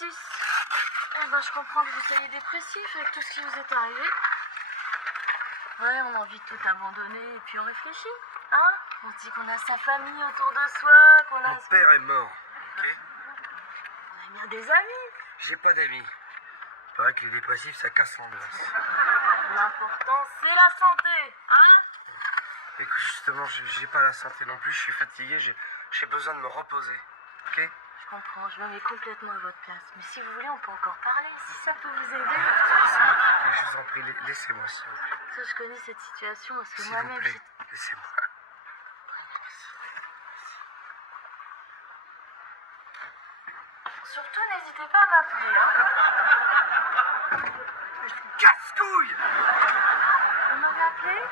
6. Eh ben, je comprends que vous soyez dépressif avec tout ce qui vous est arrivé. Ouais, on a envie de tout abandonner et puis on réfléchit, hein? On se dit qu'on a sa famille autour de soi, qu'on a... Mon père est mort, ok? On a bien des amis. J'ai pas d'amis. Il paraît que les dépressifs, ça casse l'ambiance. L'important, c'est la santé, hein? Écoute, justement, j'ai pas la santé non plus, je suis fatigué, j'ai besoin de me reposer, ok? Je comprends, je me mets complètement à votre place. Mais si vous voulez, on peut encore parler, si ça peut vous aider. Laissez-moi tranquille, je vous en prie, laissez-moi, s'il vous plaît. Ça, je connais cette situation parce que S'il moi-même, vous plaît, laissez-moi. Surtout, n'hésitez pas à m'appeler, hein. Casse-couille! Vous m'avez appelé?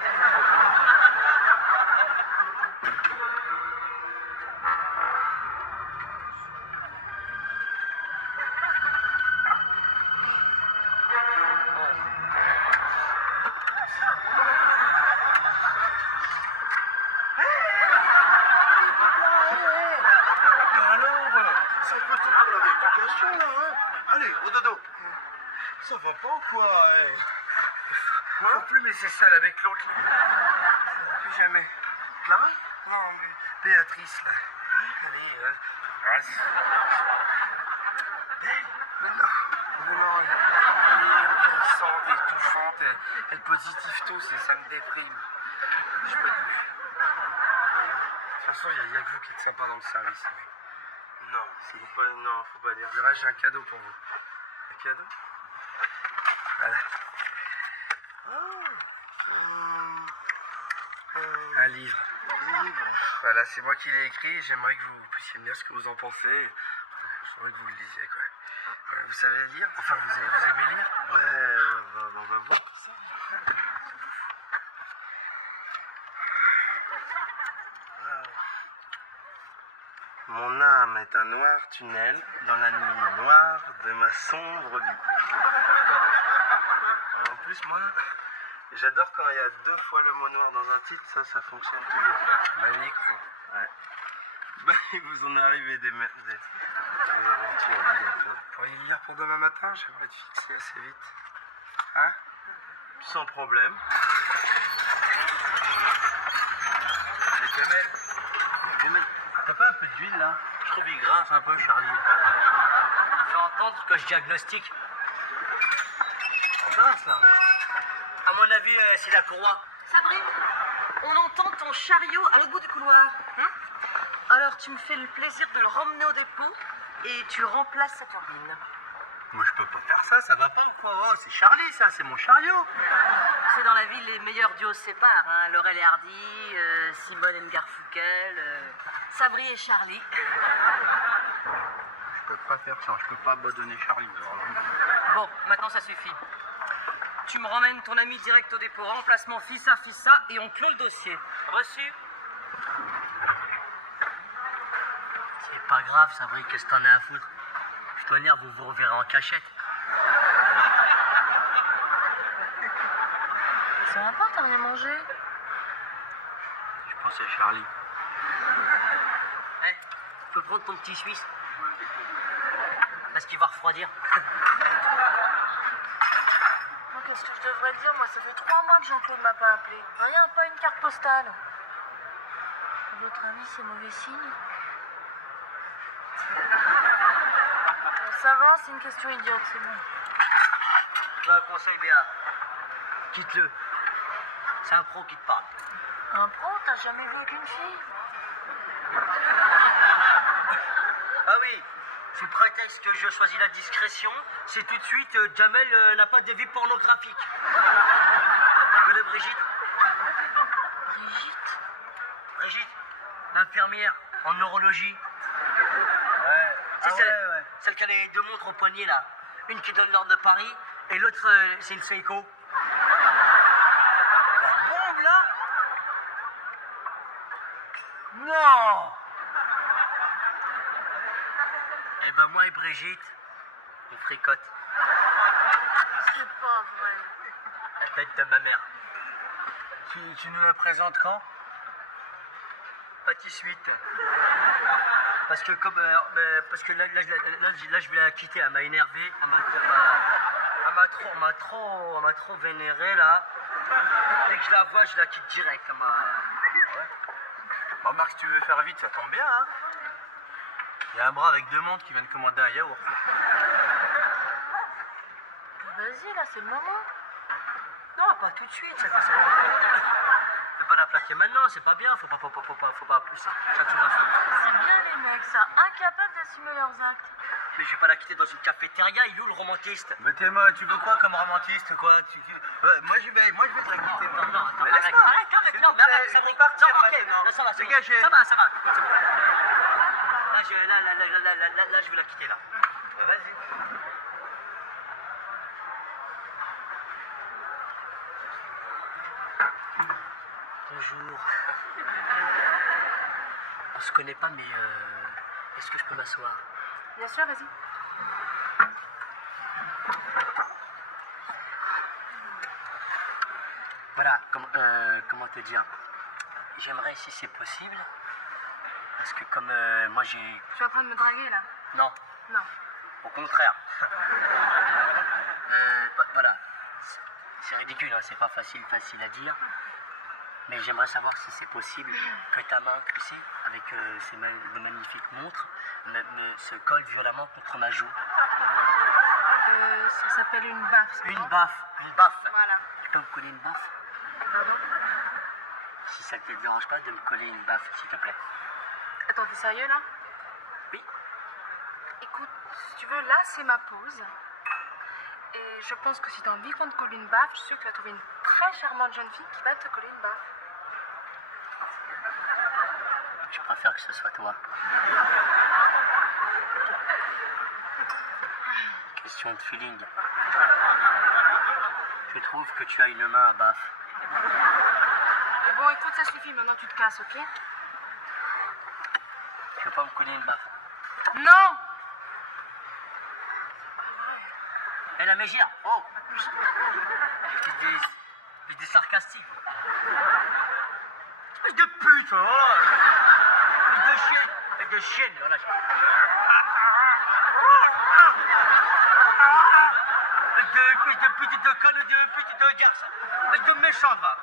Ça peut tout pour la rééducation, là, hein? Allez, au dodo. Ça va pas ou quoi, hein? Faut plus laisser seul avec l'autre. Plus jamais. Clara? Non, mais Béatrice, là. Allez, Belle? Mais non, elle est envahissante, étouffante, elle positive tout, ça me déprime. Je peux plus. De toute façon, il y a que vous qui êtes sympa dans le service. Non, faut pas dire. J'ai un cadeau pour vous. Un cadeau? Voilà. Un livre. Voilà, c'est moi qui l'ai écrit. J'aimerais que vous puissiez me dire ce que vous en pensez. J'aimerais que vous le lisiez, quoi. Vous savez lire? Enfin, vous aimez lire? Ouais, on va voir ça. Mon âme est un noir tunnel dans la nuit noire de ma sombre vie. En plus, moi, j'adore quand il y a 2 fois le mot noir dans un titre, ça fonctionne toujours. Magique, quoi. Ouais. Bah, il vous en est arrivé des aventures, des bienfaits. Vous pourriez lire pour demain matin, j'aimerais être fixé assez vite. Hein? Sans problème. T'as pas un peu d'huile là? Je trouve qu'il grince un peu, Charlie. Faut entendre que je diagnostique. On grince là. À mon avis, c'est la courroie. Sabrine, on entend ton chariot à l'autre bout du couloir. Hein? Alors, tu me fais le plaisir de le ramener au dépôt et tu remplaces sa turbine. Moi je peux pas faire ça, ça va pas ou quoi? Oh, c'est Charlie ça, c'est mon chariot. C'est dans la ville, les meilleurs duos se séparent. Hein? Laurel et Hardy, Simone et Garfunkel, Sabri et Charlie. Je peux pas faire ça, je peux pas abandonner Charlie. Bon, maintenant ça suffit. Tu me ramènes ton ami direct au dépôt, remplacement fissa, et on clôt le dossier. Reçu? C'est pas grave, Sabri, qu'est-ce que t'en as à foutre? Je dois dire, vous vous reverrez en cachette. Ça va pas, t'as rien mangé? Je pensais à Charlie. Tu peux prendre ton petit Suisse? Parce qu'il va refroidir. Qu'est-ce que je devrais dire? Moi, ça fait 3 mois que Jean-Claude m'a pas appelé. Rien, pas une carte postale. À votre avis, c'est mauvais signe? Ça va, c'est une question idiote, c'est bon. Tu as un conseil, Béa. Quitte-le. C'est un pro qui te parle. Un pro? T'as jamais vu aucune fille? Ah oui, sous prétexte que je choisis la discrétion, c'est tout de suite Jamel n'a pas de vues pornographiques. Tu connais Brigitte? Brigitte? Brigitte, l'infirmière en neurologie. Ouais. C'est celle qui a les 2 montres au poignet là. Une qui donne l'ordre de Paris et l'autre c'est une Seiko. La bombe là? Non! Eh ben moi et Brigitte, on fricote. C'est pas vrai. La tête de ma mère. Tu nous la présentes quand? Pas de suite. Parce que comme parce que là, je vais la quitter, elle m'a énervé, elle m'a trop vénéré là. Dès que je la vois, je la quitte direct. Bon, Marc, si tu veux faire vite, ça tombe bien, hein. Il y a un bras avec deux montres qui viennent commander un yaourt. Vas-y, là, c'est le moment. Non, pas tout de suite, ça fait ça. Faut pas la plaquer maintenant, c'est pas bien, faut pas pousser. Chaque chose à son temps. C'est bien les mecs, ça, incapables d'assumer leurs actes. Mais je vais pas la quitter dans une cafétéria, il est où le romantiste? Mais Théma, tu veux quoi comme romantiste, quoi? Ouais, moi, je vais te la quitter. Non, Mais arrête, laisse-moi. arrête, non, mais arrête, ça va partir non, ok, maintenant. là, ça va, Dégagez. ça va. C'est bon. Là, je vais la quitter, là. Vas-y. Bonjour. On se connaît pas, mais est-ce que je peux m'asseoir? Bien sûr, vas-y. Voilà, comment te dire? J'aimerais, si c'est possible, parce que comme moi j'ai... Tu es en train de me draguer, là? Non, Non. au contraire. Voilà, c'est ridicule, hein, c'est pas facile à dire. Mais j'aimerais savoir si c'est possible que ta main, tu sais, avec ces magnifiques montres, se colle violemment contre ma joue. Ça s'appelle une baffe. ça, Une non baffe. Voilà. Tu peux me coller une baffe? Pardon? Si ça te dérange pas de me coller une baffe, s'il te plaît. Attends, t'es sérieux, là? Oui. Écoute, si tu veux, là, c'est ma pause. Et je pense que si t'as envie qu'on te colle une baffe, je suis sûr que tu vas trouver une très charmante jeune fille qui va te coller une baffe. Je préfère que ce soit toi. Question de feeling. Je trouve que tu as une main à baffe. Et bon, écoute, ça suffit, maintenant tu te casses, ok? Tu veux pas me coller une baffe? Non! Hé, la mégère! Oh! Je dis sarcastique. Espèce de pute, oh! Et de chienne, voilà. Espèce de petite conne, de petite garce. Espèce de méchante, va.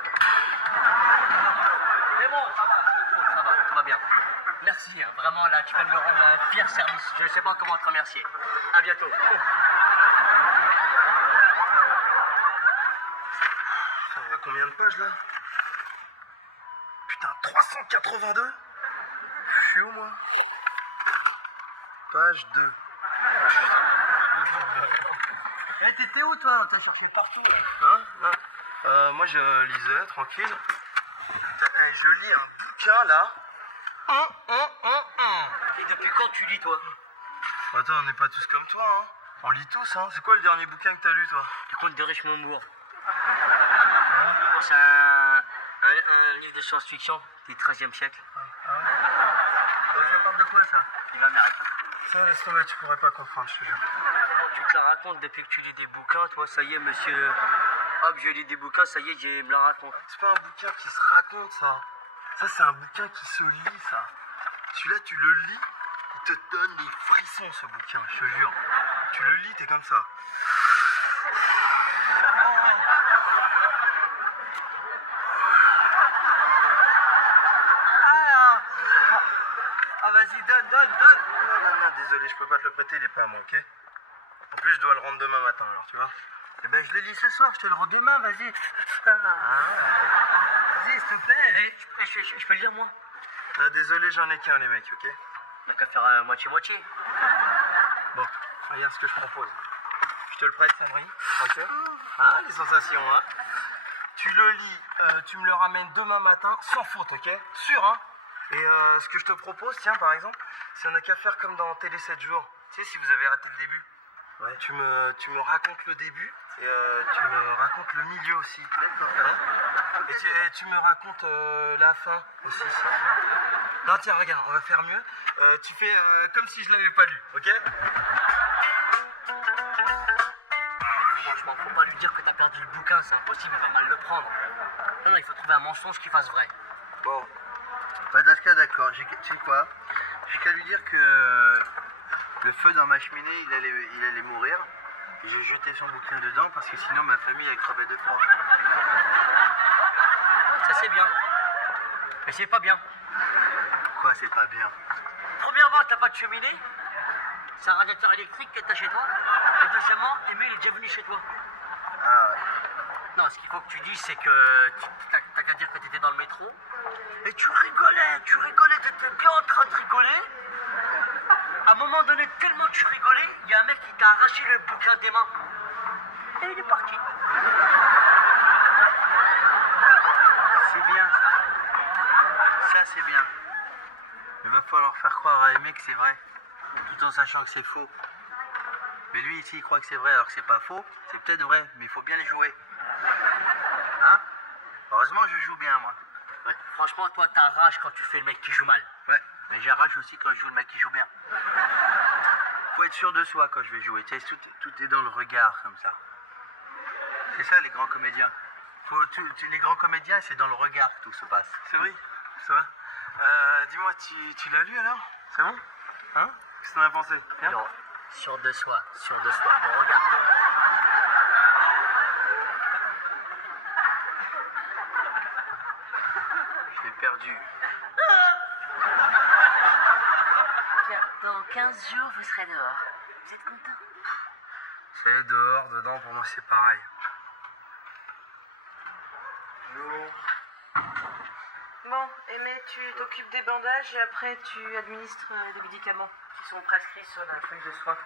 Mais bon, ça va, tout va bien. Merci, hein, vraiment, là, tu vas me rendre un fier service. Je ne sais pas comment te remercier. À bientôt. On a combien de pages, là? Putain, 382? Je suis où, moi? Page 2. Eh, t'étais où, toi? On t'a cherché partout. Hein? Moi, je lisais, tranquille. Je lis un bouquin, là. Et depuis quand tu lis, toi? Attends, on n'est pas tous comme toi, hein. On lit tous, hein. C'est quoi le dernier bouquin que t'as lu, toi? Le conte de Richemont Moore. C'est un livre de science-fiction du XIIIe siècle. Ça parle de quoi, ça? Il va américain. Ça, laisse tomber, tu pourrais pas comprendre, je te jure. Tu te la racontes depuis que tu lis des bouquins, toi, ça y est, monsieur. Hop, je lis des bouquins, ça y est, je me la raconte. C'est pas un bouquin qui se raconte, ça. Ça, c'est un bouquin qui se lit, ça. Celui-là, tu le lis, il te donne des frissons, ce bouquin, je te jure. Tu le lis, t'es comme ça. Ah, vas-y, donne. Non, désolé, je peux pas te le prêter, il est pas à moi, ok? En plus, je dois le rendre demain matin, alors, tu vois? Eh ben, je le lis ce soir, je te le rends demain, vas-y. Vas-y, s'il te plaît. Je peux le lire, moi? Ah, désolé, j'en ai qu'un, les mecs, ok? On a qu'à faire moitié-moitié. Bon, regarde ce que je propose. Je te le prête, Sabri, ok? Hein, les sensations, hein? Tu le lis, tu me le ramènes demain matin, sans faute, ok? Sûr, hein? Et ce que je te propose, tiens, par exemple, c'est on a qu'à faire comme dans Télé 7 jours. Tu sais, si vous avez raté le début. Ouais, tu me racontes le début et tu me racontes le milieu aussi. Hein? Et tu me racontes la fin aussi. Non, tiens, regarde, on va faire mieux. Tu fais comme si je l'avais pas lu, ok? Franchement, faut pas lui dire que t'as perdu le bouquin, c'est impossible, il va mal le prendre. Non, il faut trouver un mensonge qui fasse vrai. Bon. Pas d'accord, tu sais quoi? J'ai qu'à lui dire que le feu dans ma cheminée, il allait mourir. Et j'ai jeté son bouquin dedans parce que sinon ma famille elle crevait de froid. Ça c'est bien. Mais c'est pas bien. Pourquoi c'est pas bien? Premièrement, t'as pas de cheminée. C'est un radiateur électrique que t'as chez toi. Et deuxièmement, Emile est déjà venu chez toi. Ah ouais. Non, ce qu'il faut que tu dises, c'est que t'as qu'à dire que t'étais dans le métro. Et tu rigolais, t'étais bien en train de rigoler. À un moment donné, tellement tu rigolais, il y a un mec qui t'a arraché le bouquin des mains. Et il est parti. C'est bien ça. Ça c'est bien. Il va falloir faire croire à Aimé que c'est vrai. Tout en sachant que c'est faux. Mais lui ici il croit que c'est vrai alors que c'est pas faux. C'est peut-être vrai, mais il faut bien le jouer. Hein? Heureusement je joue bien moi. Ouais, franchement, toi, t'arraches quand tu fais le mec qui joue mal. Ouais, mais j'arrache aussi quand je joue le mec qui joue bien. Faut être sûr de soi quand je vais jouer. Tu sais, tout est dans le regard comme ça. C'est ça les grands comédiens. Les grands comédiens, c'est dans le regard que tout se passe. C'est vrai, ça va. Dis-moi, tu l'as lu alors? C'est bon? Hein? Qu'est-ce que t'en as pensé? Bien? Non, sûr de soi. Bon, regarde. Je l'ai perdu. Bien, dans 15 jours, vous serez dehors. Vous êtes content? C'est dehors, dedans, pour moi c'est pareil. Bon, Aimé, tu t'occupes des bandages et après tu administres les médicaments qui sont prescrits sur la feuille de soin.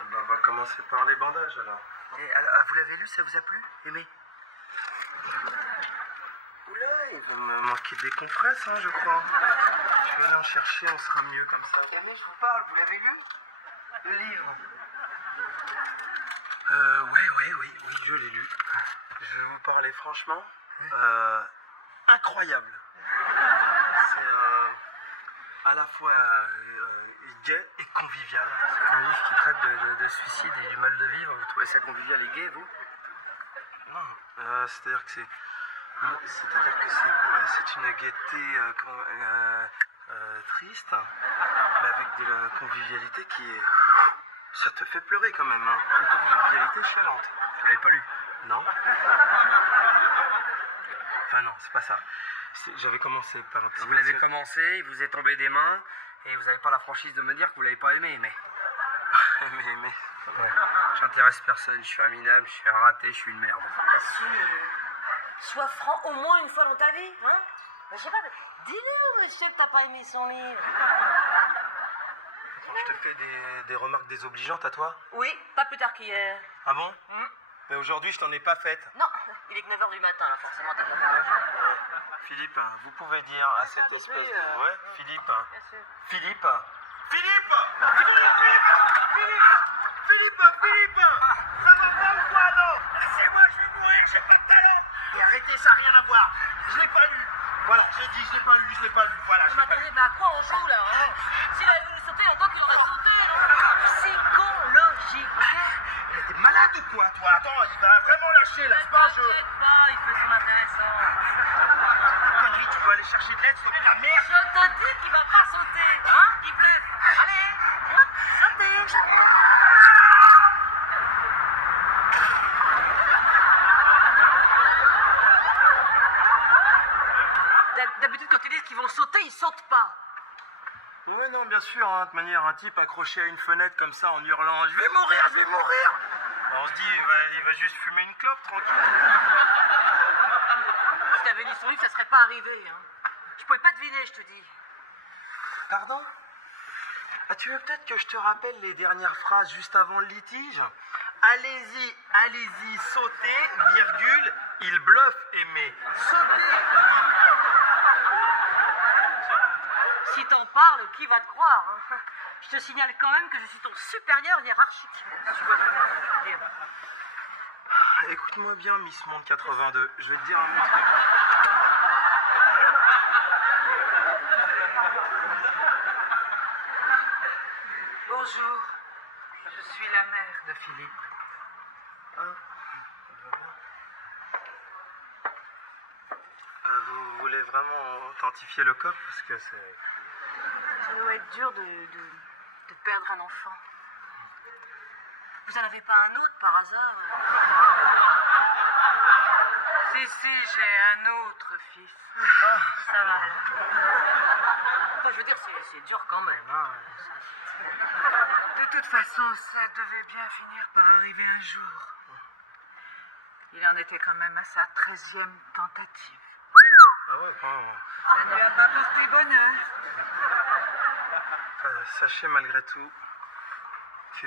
On va commencer par les bandages alors. Et, alors, vous l'avez lu, ça vous a plu, Aimé? Oula, il va me manquer des compresses, hein, je crois. Je vais aller en chercher, on sera mieux comme ça. Aimé, je vous parle, vous l'avez lu? Le livre. Oui, je l'ai lu. Je vais vous parler franchement. Incroyable. C'est à la fois gai et convivial. C'est un livre qui traite de suicide et du mal de vivre. Vous trouvez ça convivial et gai, vous? Non, c'est-à-dire que c'est une gaieté triste, mais avec de la convivialité qui est... Ça te fait pleurer quand même, hein? Une convivialité chalante. Tu l'avais pas lu? Non. Enfin non, c'est pas ça. J'avais commencé par un petit... Vous l'avez commencé, il vous est tombé des mains, et vous n'avez pas la franchise de me dire que vous l'avez pas aimé, mais... mais... Ouais. J'intéresse personne, je suis un minable, je suis un raté, je suis une merde. Sois franc au moins une fois dans ta vie, hein? Mais je sais pas, dis-le, monsieur, que t'as pas aimé son livre. Quand je te fais des remarques désobligeantes à toi? Oui, pas plus tard qu'hier. Ah bon? Mais aujourd'hui, je t'en ai pas faite. Non, il est que 9h du matin, là, forcément, t'as pas mal. Philippe, vous pouvez dire à cette espèce de... Ouais, Philippe. Bien sûr. Philippe. Philippe, ça va pas ou quoi, non? Laissez-moi, je vais mourir, j'ai pas de talent. Et arrêtez, ça n'a rien à voir. Je l'ai pas lu. Voilà, j'ai dit, je l'ai pas lu. Voilà, je Mais l'ai pas lu. attendez, mais à quoi on joue, là, hein? S'il avait voulu sauter, longtemps qu'il aurait sauté, psychologique, ok? Mais t'es malade ou quoi, toi? Attends, il va vraiment lâcher, là, c'est pas un jeu. T'inquiète pas, il fait son intéressant. Connerie, tu veux aller chercher de l'aide, s'il te plaît, la merde. Je te dis qu'il va pas sauter, hein? Il bluffe. Allez, hop, sautez. D'habitude, quand ils disent qu'ils vont sauter, ils sautent pas. Oui, non, bien sûr, hein, de manière, un type accroché à une fenêtre comme ça en hurlant « Je vais mourir !» On se dit, il va juste fumer une clope, tranquille. Si t'avais lu son livre, ça serait pas arrivé, hein. Je pouvais pas deviner, je te dis. Pardon? Ah, tu veux peut-être que je te rappelle les dernières phrases juste avant le litige? Allez-y, sautez, virgule, il bluffe, Aimé. Sautez! Si t'en parles, qui va te croire, hein? Je te signale quand même que je suis ton supérieur hiérarchique. Tu vois ce que je veux dire? Écoute-moi bien, Miss Monde 82, je vais te dire un autre truc. Bonjour, je suis la mère de Philippe. Vous voulez vraiment authentifier le coffre? Parce que c'est... Ça doit être dur de perdre un enfant. Vous en avez pas un autre par hasard? Si, j'ai un autre fils. Ça va. Enfin, je veux dire, c'est dur quand même. Hein. De toute façon, ça devait bien finir par arriver un jour. Il en était quand même à sa 13e tentative. Ah ouais, quand même. Ça ne lui a pas porté bonheur. Sachez malgré tout que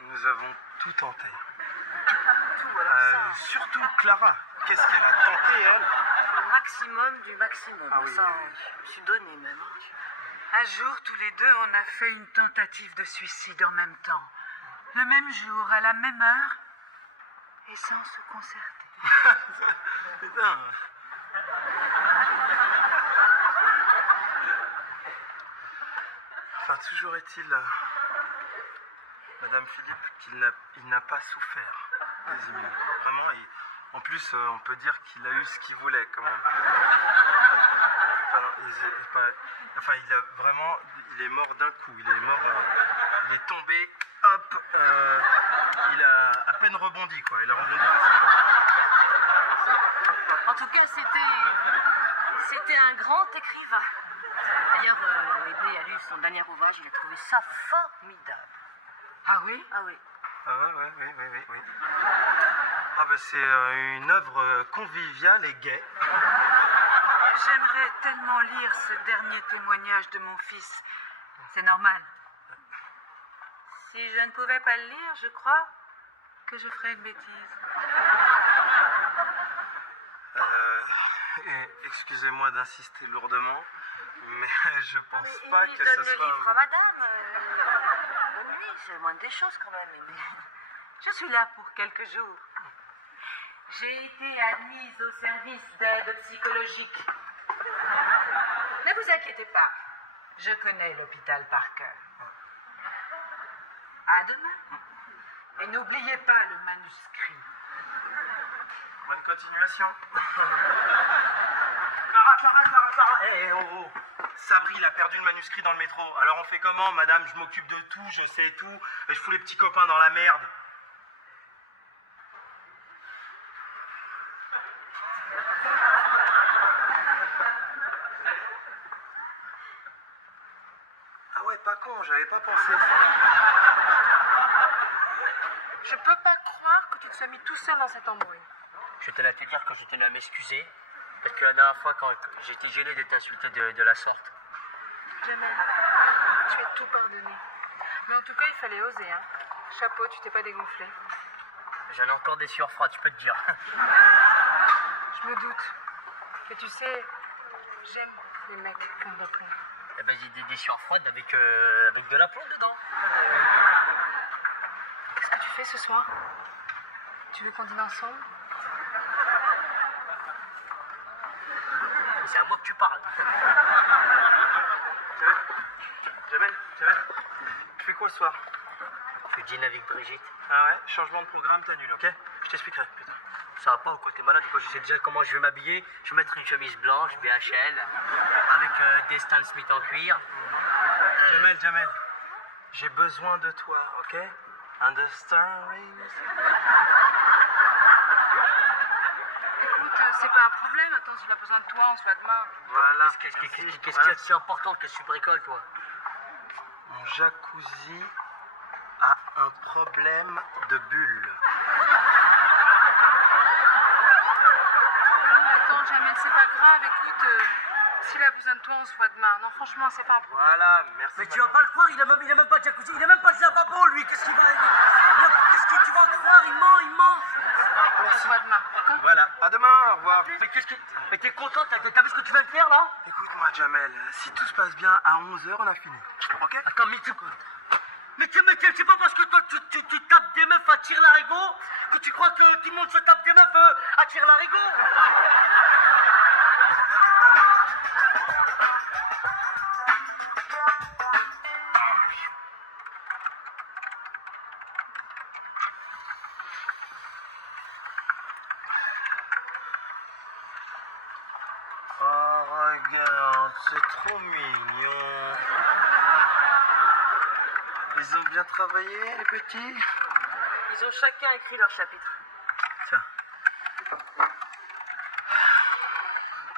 nous avons tout tenté. Surtout Clara. Qu'est-ce qu'elle a tenté, elle? Le maximum du maximum. Ah oui, Ça, oui. je me suis donné même. Un jour, tous les deux, on a fait une tentative de suicide en même temps. Le même jour, à la même heure, et sans se concerter. Putain. Enfin, toujours est-il, Madame Philippe, qu'il n'a pas souffert, Casimir. Vraiment, en plus, on peut dire qu'il a eu ce qu'il voulait, quand même. Il est mort d'un coup. Il est tombé, hop, il a à peine rebondi, quoi. Il a rebondi. En tout cas, c'était un grand écrivain. D'ailleurs, Webley a lu son dernier ouvrage, il a trouvé ça formidable. Ah oui? Ah oui. Ah ouais, oui. Ah bah c'est une œuvre conviviale et gaie. J'aimerais tellement lire ce dernier témoignage de mon fils. C'est normal. Si je ne pouvais pas le lire, je crois que je ferais une bêtise. Excusez-moi d'insister lourdement, mais je pense Il pas lui que donne ce le soit... livre à madame. Bonne nuit, c'est le moindre des choses quand même. Je suis là pour quelques jours. J'ai été admise au service d'aide psychologique. Ne vous inquiétez pas, je connais l'hôpital par cœur. À demain. Et n'oubliez pas le manuscrit. Bonne continuation. Clara. Sabri, il a perdu le manuscrit dans le métro. Alors on fait comment, madame? Je m'occupe de tout, je sais tout, et je fous les petits copains dans la merde. Ah ouais, pas con, j'avais pas pensé. Je peux pas croire que tu te sois mis tout seul dans cette embrouille. Je tenais à te dire que je tenais à m'excuser. Parce que la dernière fois, quand j'étais gêné d'être insulté de la sorte. Jamel, tu as tout pardonné. Mais en tout cas, il fallait oser, hein. Chapeau, tu t'es pas dégonflé. J'en ai encore des sueurs froides, je peux te dire. Je me doute. Mais tu sais, j'aime les mecs comme des plomb. Eh ben, j'ai des sueurs froides avec de la plomb dedans. Qu'est-ce que tu fais ce soir? Tu veux qu'on dîne ensemble? C'est à moi que tu parles. Jamel, tu fais quoi ce soir? Je dîne avec Brigitte. Ah ouais, changement de programme, t'annules, ok? Je t'expliquerai, putain. Ça va pas ou quoi? T'es malade ou quoi? Je sais déjà comment je vais m'habiller. Je vais mettre une chemise blanche, BHL, avec des Stan Smith en cuir. Jamel, j'ai besoin de toi, ok? Understand? Écoute, c'est pas un problème. Attends, s'il a besoin de toi, on se voit demain. Voilà. Qu'est-ce qu'il y a de si important que tu bricoles, toi? Mon jacuzzi a un problème de bulle. Non, mais attends, Jamel, c'est pas grave. Écoute, s'il a besoin de toi, on se voit demain. Non, franchement, c'est pas un problème. Voilà, merci. Mais tu vas pas le croire, il a même pas de jacuzzi, il a même pas de lavabo, lui. Qu'est-ce qu'il va... Qu'est-ce que tu vas croire? Il ment. On se voit demain, d'accord? Voilà, à demain, au revoir. Mais t'es content? T'as vu ce que tu viens de faire, là? Écoute-moi, Jamel, si tout se passe bien, à 11h, on a fini. Ok? Attends, mais c'est pas parce que toi, tu tapes des meufs à tire-larigot que tu crois que tout le monde se tape des meufs à tire-larigot? Regarde, c'est trop mignon. Ils ont bien travaillé, les petits? Ils ont chacun écrit leur chapitre. Tiens.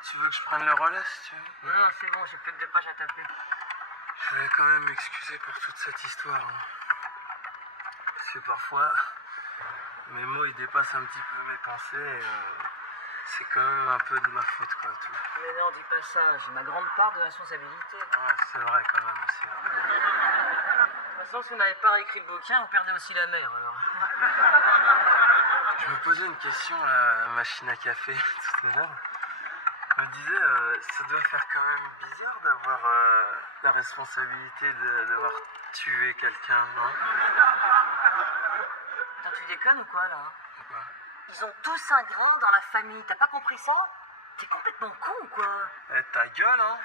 Tu veux que je prenne le relais, si tu veux? Non, c'est bon, j'ai plus que 2 pages à taper. Je voulais quand même m'excuser pour toute cette histoire. Hein. Parce que parfois, mes mots ils dépassent un petit peu mes pensées. Et, c'est quand même un peu de ma faute, quoi. Tout. Mais non, dis pas ça, j'ai ma grande part de responsabilité. Ouais, c'est vrai quand même aussi. De toute façon, si on n'avait pas réécrit le bouquin, on perdait aussi la mer, alors. Je me posais une question à la machine à café tout à l'heure. Je me disais, ça doit faire quand même bizarre d'avoir la responsabilité d'avoir tué quelqu'un, non? Attends, tu déconnes ou quoi, là? Pourquoi? Ils ont tous un grain dans la famille, t'as pas compris ça? T'es complètement con ou quoi? Eh, ta gueule, hein?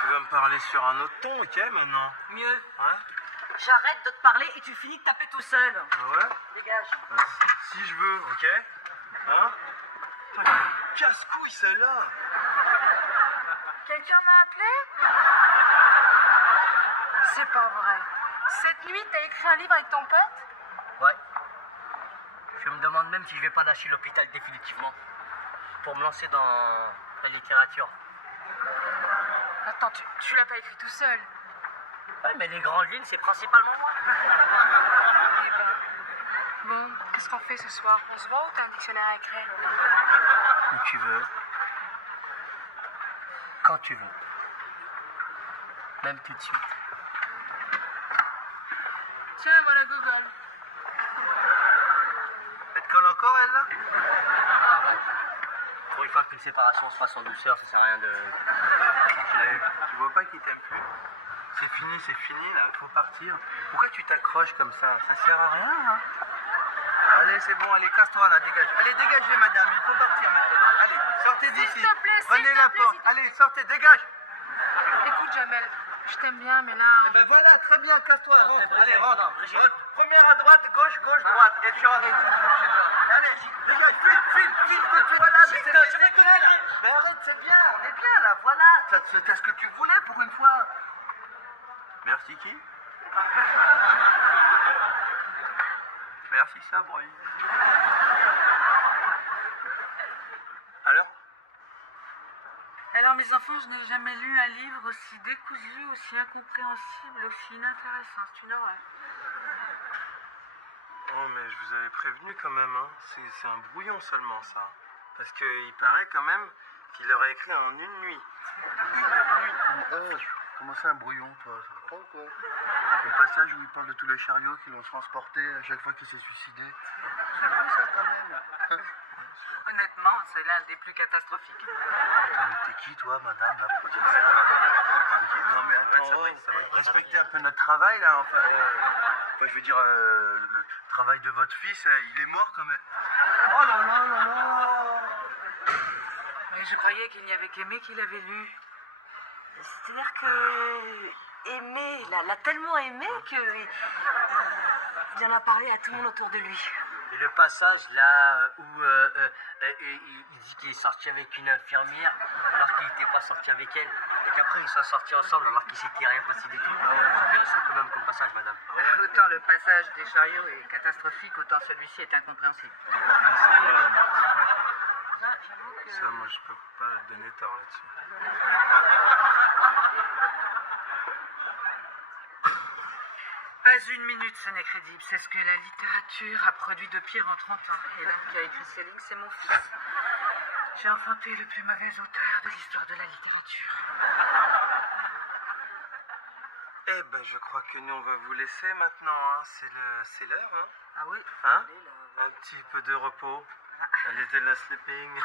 Tu vas me parler sur un autre ton, ok, maintenant? Mieux. Ouais? J'arrête de te parler et tu finis de taper tout seul. Ah ouais? Dégage. Si je veux, ok? Hein? Casse-couille, celle-là! Quelqu'un m'a appelé? C'est pas vrai. Cette nuit, t'as écrit un livre avec ton pote? Ouais. Je me demande même si je vais pas lâcher l'hôpital définitivement. Pour me lancer dans la littérature. Attends, tu l'as pas écrit tout seul. Ouais, mais les grandes lignes, c'est principalement moi. Bon, qu'est-ce qu'on fait ce soir? On se voit ou t'as un dictionnaire à écrire? Où tu veux. Quand tu veux. Même tout de suite. Tiens, voilà Google. Elle te colle encore, elle, là? Pour une fois qu'une séparation se fasse en douceur, ça sert à rien de... Tu vois pas qu'il t'aime plus? C'est fini, là, il faut partir. Pourquoi tu t'accroches comme ça? Ça sert à rien, hein? Allez, c'est bon, allez, casse-toi, là, dégage. Allez, dégagez, madame, il faut partir maintenant. Allez, sortez d'ici. S'il te plaît, s'il Prenez te la plaît, porte. s'il te- Allez, sortez, dégage. Écoute, Jamel, je t'aime bien, mais là... Eh ben voilà, très bien, casse-toi, rentre. Brigitte, Allez, rentre. non, Brigitte. Rentre. Première à droite, gauche, droite. Et tu arrêtes. Allez, dégage, file, que tu... Voilà, mais c'est bien, là. Mais arrête, c'est bien, on est bien, là, voilà. C'était ce que tu voulais, pour une fois. Merci qui? Merci Sabri. Alors? Alors, mes enfants, je n'ai jamais lu un livre aussi décousu, aussi incompréhensible, aussi inintéressant. C'est une horreur. Oh, mais je vous avais prévenu quand même, hein. C'est un brouillon seulement, ça. Parce qu'il paraît quand même qu'il l'aurait écrit en une nuit. Comment ça un brouillon, toi? Ça va pas ou quoi? Le passage où il parle de tous les chariots qui l'ont transporté à chaque fois qu'il s'est suicidé. C'est vrai ça quand même. Honnêtement, c'est l'un des plus catastrophiques. T'es qui toi, madame? Là, pour dire ça? Non mais attends, respectez un peu notre travail là. Enfin, je veux dire, le travail de votre fils, il est mort quand même. Oh là là là là! Mais je croyais qu'il n'y avait qu'Aimé qui l'avait lu. C'est-à-dire que... Aimé, l'a tellement aimé que... Il en a parlé à tout le monde autour de lui. Et le passage là où il dit qu'il est sorti avec une infirmière alors qu'il n'était pas sorti avec elle. Et qu'après ils sont sortis ensemble alors qu'il s'était rien passé du tout. C'est bien ça quand même comme passage, madame. Autant le passage des chariots est catastrophique, autant celui-ci est incompréhensible. Ça, moi, je peux pas te donner tort là-dessus. Pas une minute, ce n'est crédible. C'est ce que la littérature a produit de pire en 30 ans. Et l'homme qui a écrit ces lignes, c'est mon fils. J'ai enfanté le plus mauvais auteur de l'histoire de la littérature. Eh ben, je crois que nous, on va vous laisser maintenant, hein. C'est l'heure, hein. Ah oui? Hein? Un petit peu de repos. Allez, de la sleeping.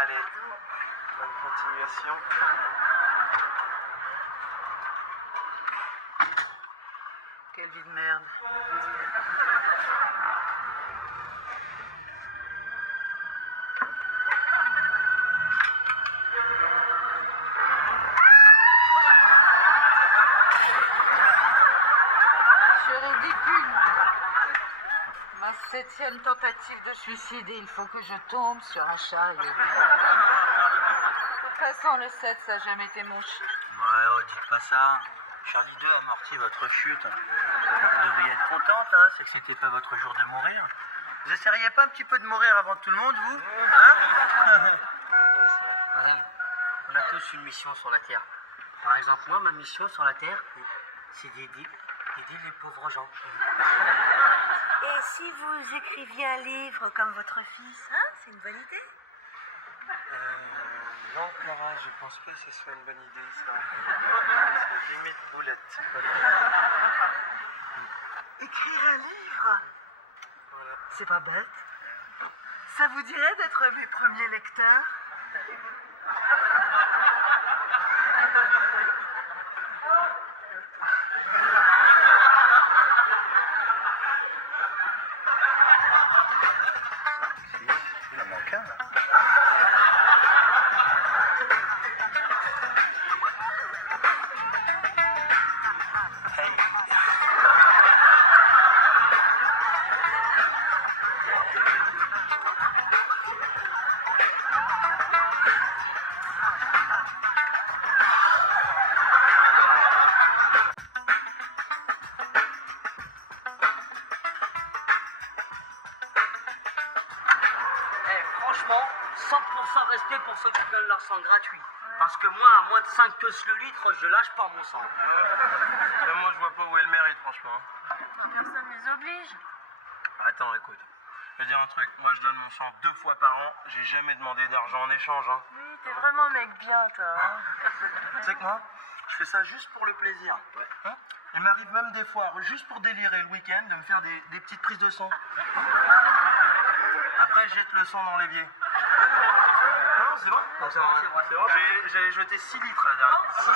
Allez, bonne continuation. Quelle vie de merde. C'est ridicule. Ma 7e tentative de suicide et il faut que je tombe sur un chariot. De toute façon, le 7, ça n'a jamais été moche. Ouais, oh, dites pas ça. Charlie 2 a amorti votre chute. Vous devriez être contente, hein, c'est que c'était pas votre jour de mourir. Vous essayeriez pas un petit peu de mourir avant tout le monde, vous? Hein? Madame, on a tous une mission sur la Terre. Par exemple, moi, ma mission sur la Terre, c'est d'aider les pauvres gens. Et si vous écriviez un livre comme votre fils, hein, c'est une bonne idée. Non, Clara, je pense pas que ce soit une bonne idée, ça. C'est limite boulette. Écrire un livre? C'est pas bête. Ça vous dirait d'être mes premiers lecteurs? Il en manque un, là. Franchement, 100% respect pour ceux qui donnent leur sang gratuit. Parce que moi, à moins de 5 queues le litre, je lâche pas mon sang. Là, moi, je vois pas où est le mérite, franchement. Personne ne les oblige. Attends, écoute. Je vais dire un truc. Moi, je donne mon sang 2 fois par an. J'ai jamais demandé d'argent en échange, hein. Oui, t'es vraiment un mec bien, toi. Hein. Tu sais que moi, je fais ça juste pour le plaisir. Hein? Il m'arrive même des fois, juste pour délirer le week-end, de me faire des petites prises de sang. Après, je jette le sang dans l'évier. Non, c'est vrai. C'est vrai. J'ai jeté 6 litres la dernière fois.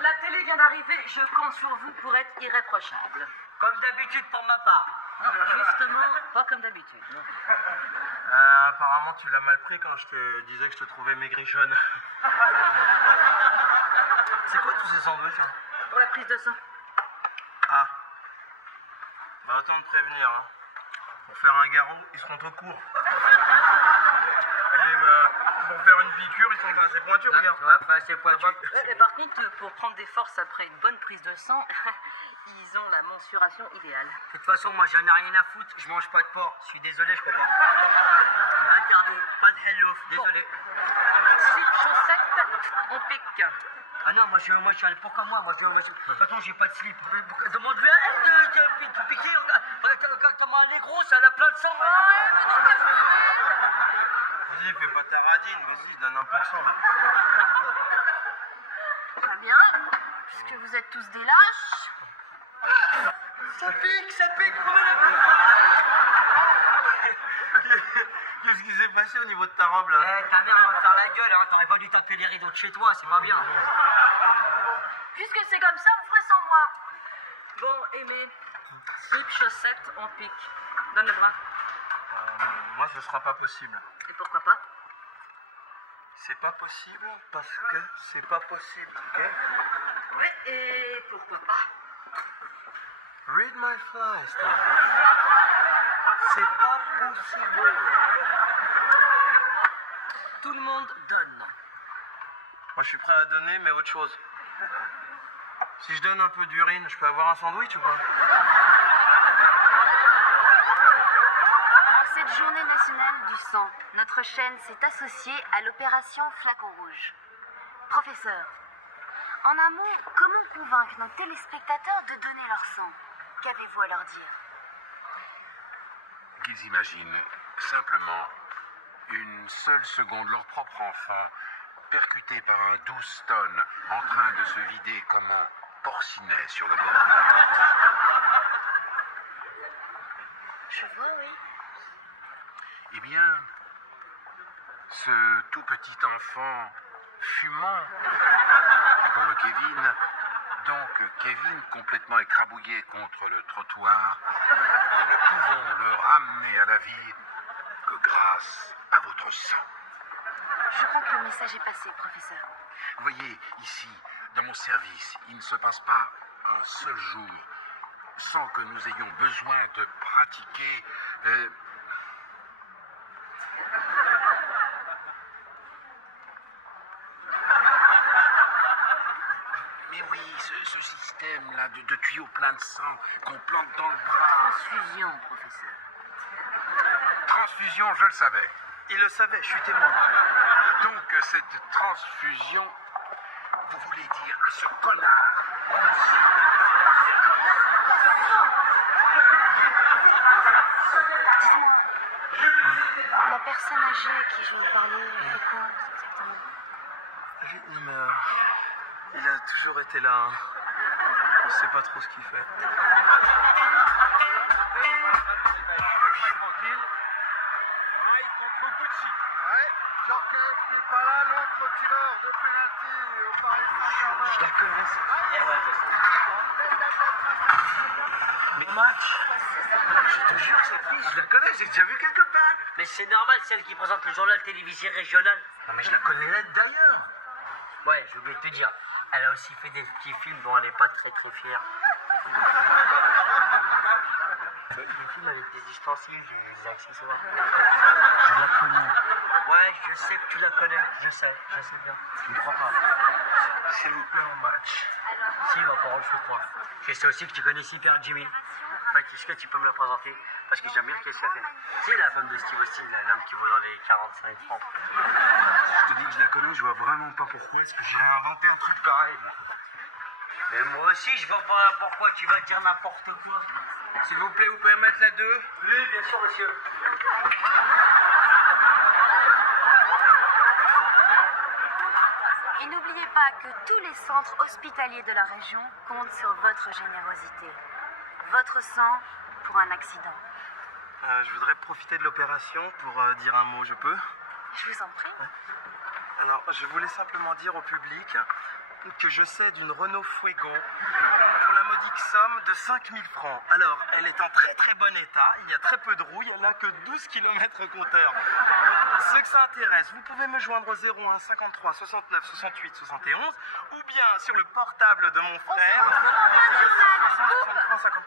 La télé vient d'arriver, je compte sur vous pour être irréprochable. Comme d'habitude pour ma part. Justement, pas comme d'habitude. Apparemment, tu l'as mal pris quand je te disais que je te trouvais maigrichonne. C'est quoi tous ces sandwichs, hein? Pour la prise de sang. Ah. Bah, autant te prévenir, hein. Pour faire un garrot, ils seront trop courts. Allez, pour faire une piqûre, ils sont assez pointus, regarde. Ouais, c'est pointu. Mais par contre, pour prendre des forces après une bonne prise de sang, ils ont la mensuration idéale. De toute façon, moi, j'en ai rien à foutre. Je mange pas de porc. Je suis désolé, je peux pas. Regardez, pas de hello. Désolé. Slip, chaussettes, on pique. Ah non, moi, je suis allé pour comme moi. De toute façon, j'ai pas de slip. Demande-lui à elle de piquer. Regarde comment elle est grosse, elle a plein de sang. Vas-y, fais pas ta radine, vas-y, donne un peu de sang. Très bien. Puisque vous êtes tous des lâches. Ça pique, Qu'est-ce qui s'est passé au niveau de ta robe, là? Eh, ta mère va me faire la gueule, hein. T'aurais pas dû taper les rideaux de chez toi, c'est pas bien. Puisque c'est comme ça, vous ferez sans moi. Bon, Aimé, slip, chaussettes, on pique. Donne le bras. Moi, ce sera pas possible. Et pourquoi pas? C'est pas possible parce que c'est pas possible, ok? Oui, et pourquoi pas? Read my fly, Star. C'est pas possible. Tout le monde donne. Moi, je suis prêt à donner, mais autre chose. Si je donne un peu d'urine, je peux avoir un sandwich ou pas? Pour cette journée nationale du sang, notre chaîne s'est associée à l'opération Flacon Rouge. Professeur, en un mot, comment convaincre nos téléspectateurs de donner leur sang? Qu'avez-vous à leur dire? Qu'ils imaginent simplement une seule seconde leur propre enfant percuté par un 12 tonnes en train de se vider comme un porcinet sur le bord de la route. Je vois, oui. Eh bien, ce tout petit enfant fumant, appelons-le Kevin, donc Kevin complètement écrabouillé contre le trottoir, nous pouvons le ramener à la vie que grâce à votre sang. Je crois que le message est passé, professeur. Vous voyez, ici, dans mon service, il ne se passe pas un seul jour sans que nous ayons besoin de pratiquer. Mais oui, ce système-là de tuyaux pleins de sang qu'on plante dans le bras. Transfusion, professeur. Transfusion, je le savais. Il le savait, je suis témoin. Donc, cette transfusion, vous voulez dire à ce connard. Dites-moi, la personne âgée à qui je viens de parler, elle fait quoi exactement? Il a toujours été là. Hein. Je sais pas trop ce qu'il fait. Djorkaeff n'est pas là, l'autre tireur de pénalty au Paris Saint-Germain. Je la connais. Mais match. Je te jure, cette fille, je la connais, j'ai déjà vu quelque part. Mais c'est normal, celle qui présente le journal télévisé régional. Non, mais je la connais là d'ailleurs. Ouais, j'ai oublié de te dire. Elle a aussi fait des petits films dont elle n'est pas très très fière. Des films avec des ustensiles, des accessoires. Je la connais. Ouais, je sais que tu la connais. Je sais bien. Tu me crois pas. S'il vous plaît, en match. Si, ma parole, je crois. Je sais aussi que tu connais super Jimmy. En fait, est-ce que tu peux me la présenter? Parce que j'aime bien qu'est-ce qu'elle fait. C'est la femme de Steve Austin, la dame qui vaut dans les 45 francs. Je te dis que je la connais, je vois vraiment pas pourquoi est-ce que j'ai inventé un truc pareil. Mais moi aussi, je vois pas pourquoi tu vas dire n'importe quoi. S'il vous plaît, vous pouvez mettre la 2? Oui, bien sûr, monsieur. Et n'oubliez pas que tous les centres hospitaliers de la région comptent sur votre générosité. Votre sang pour un accident. Je voudrais profiter de l'opération pour dire un mot, je peux? Je vous en prie. Alors, je voulais simplement dire au public que je cède une Renault Fuego pour la modique somme de 5000 francs. Alors, elle est en très très bon état, il y a très peu de rouille, elle n'a que 12 km compteur. Ceux que ça intéresse, vous pouvez me joindre au 01 53 69 68 71 ou bien sur le portable de mon frère. 63 50.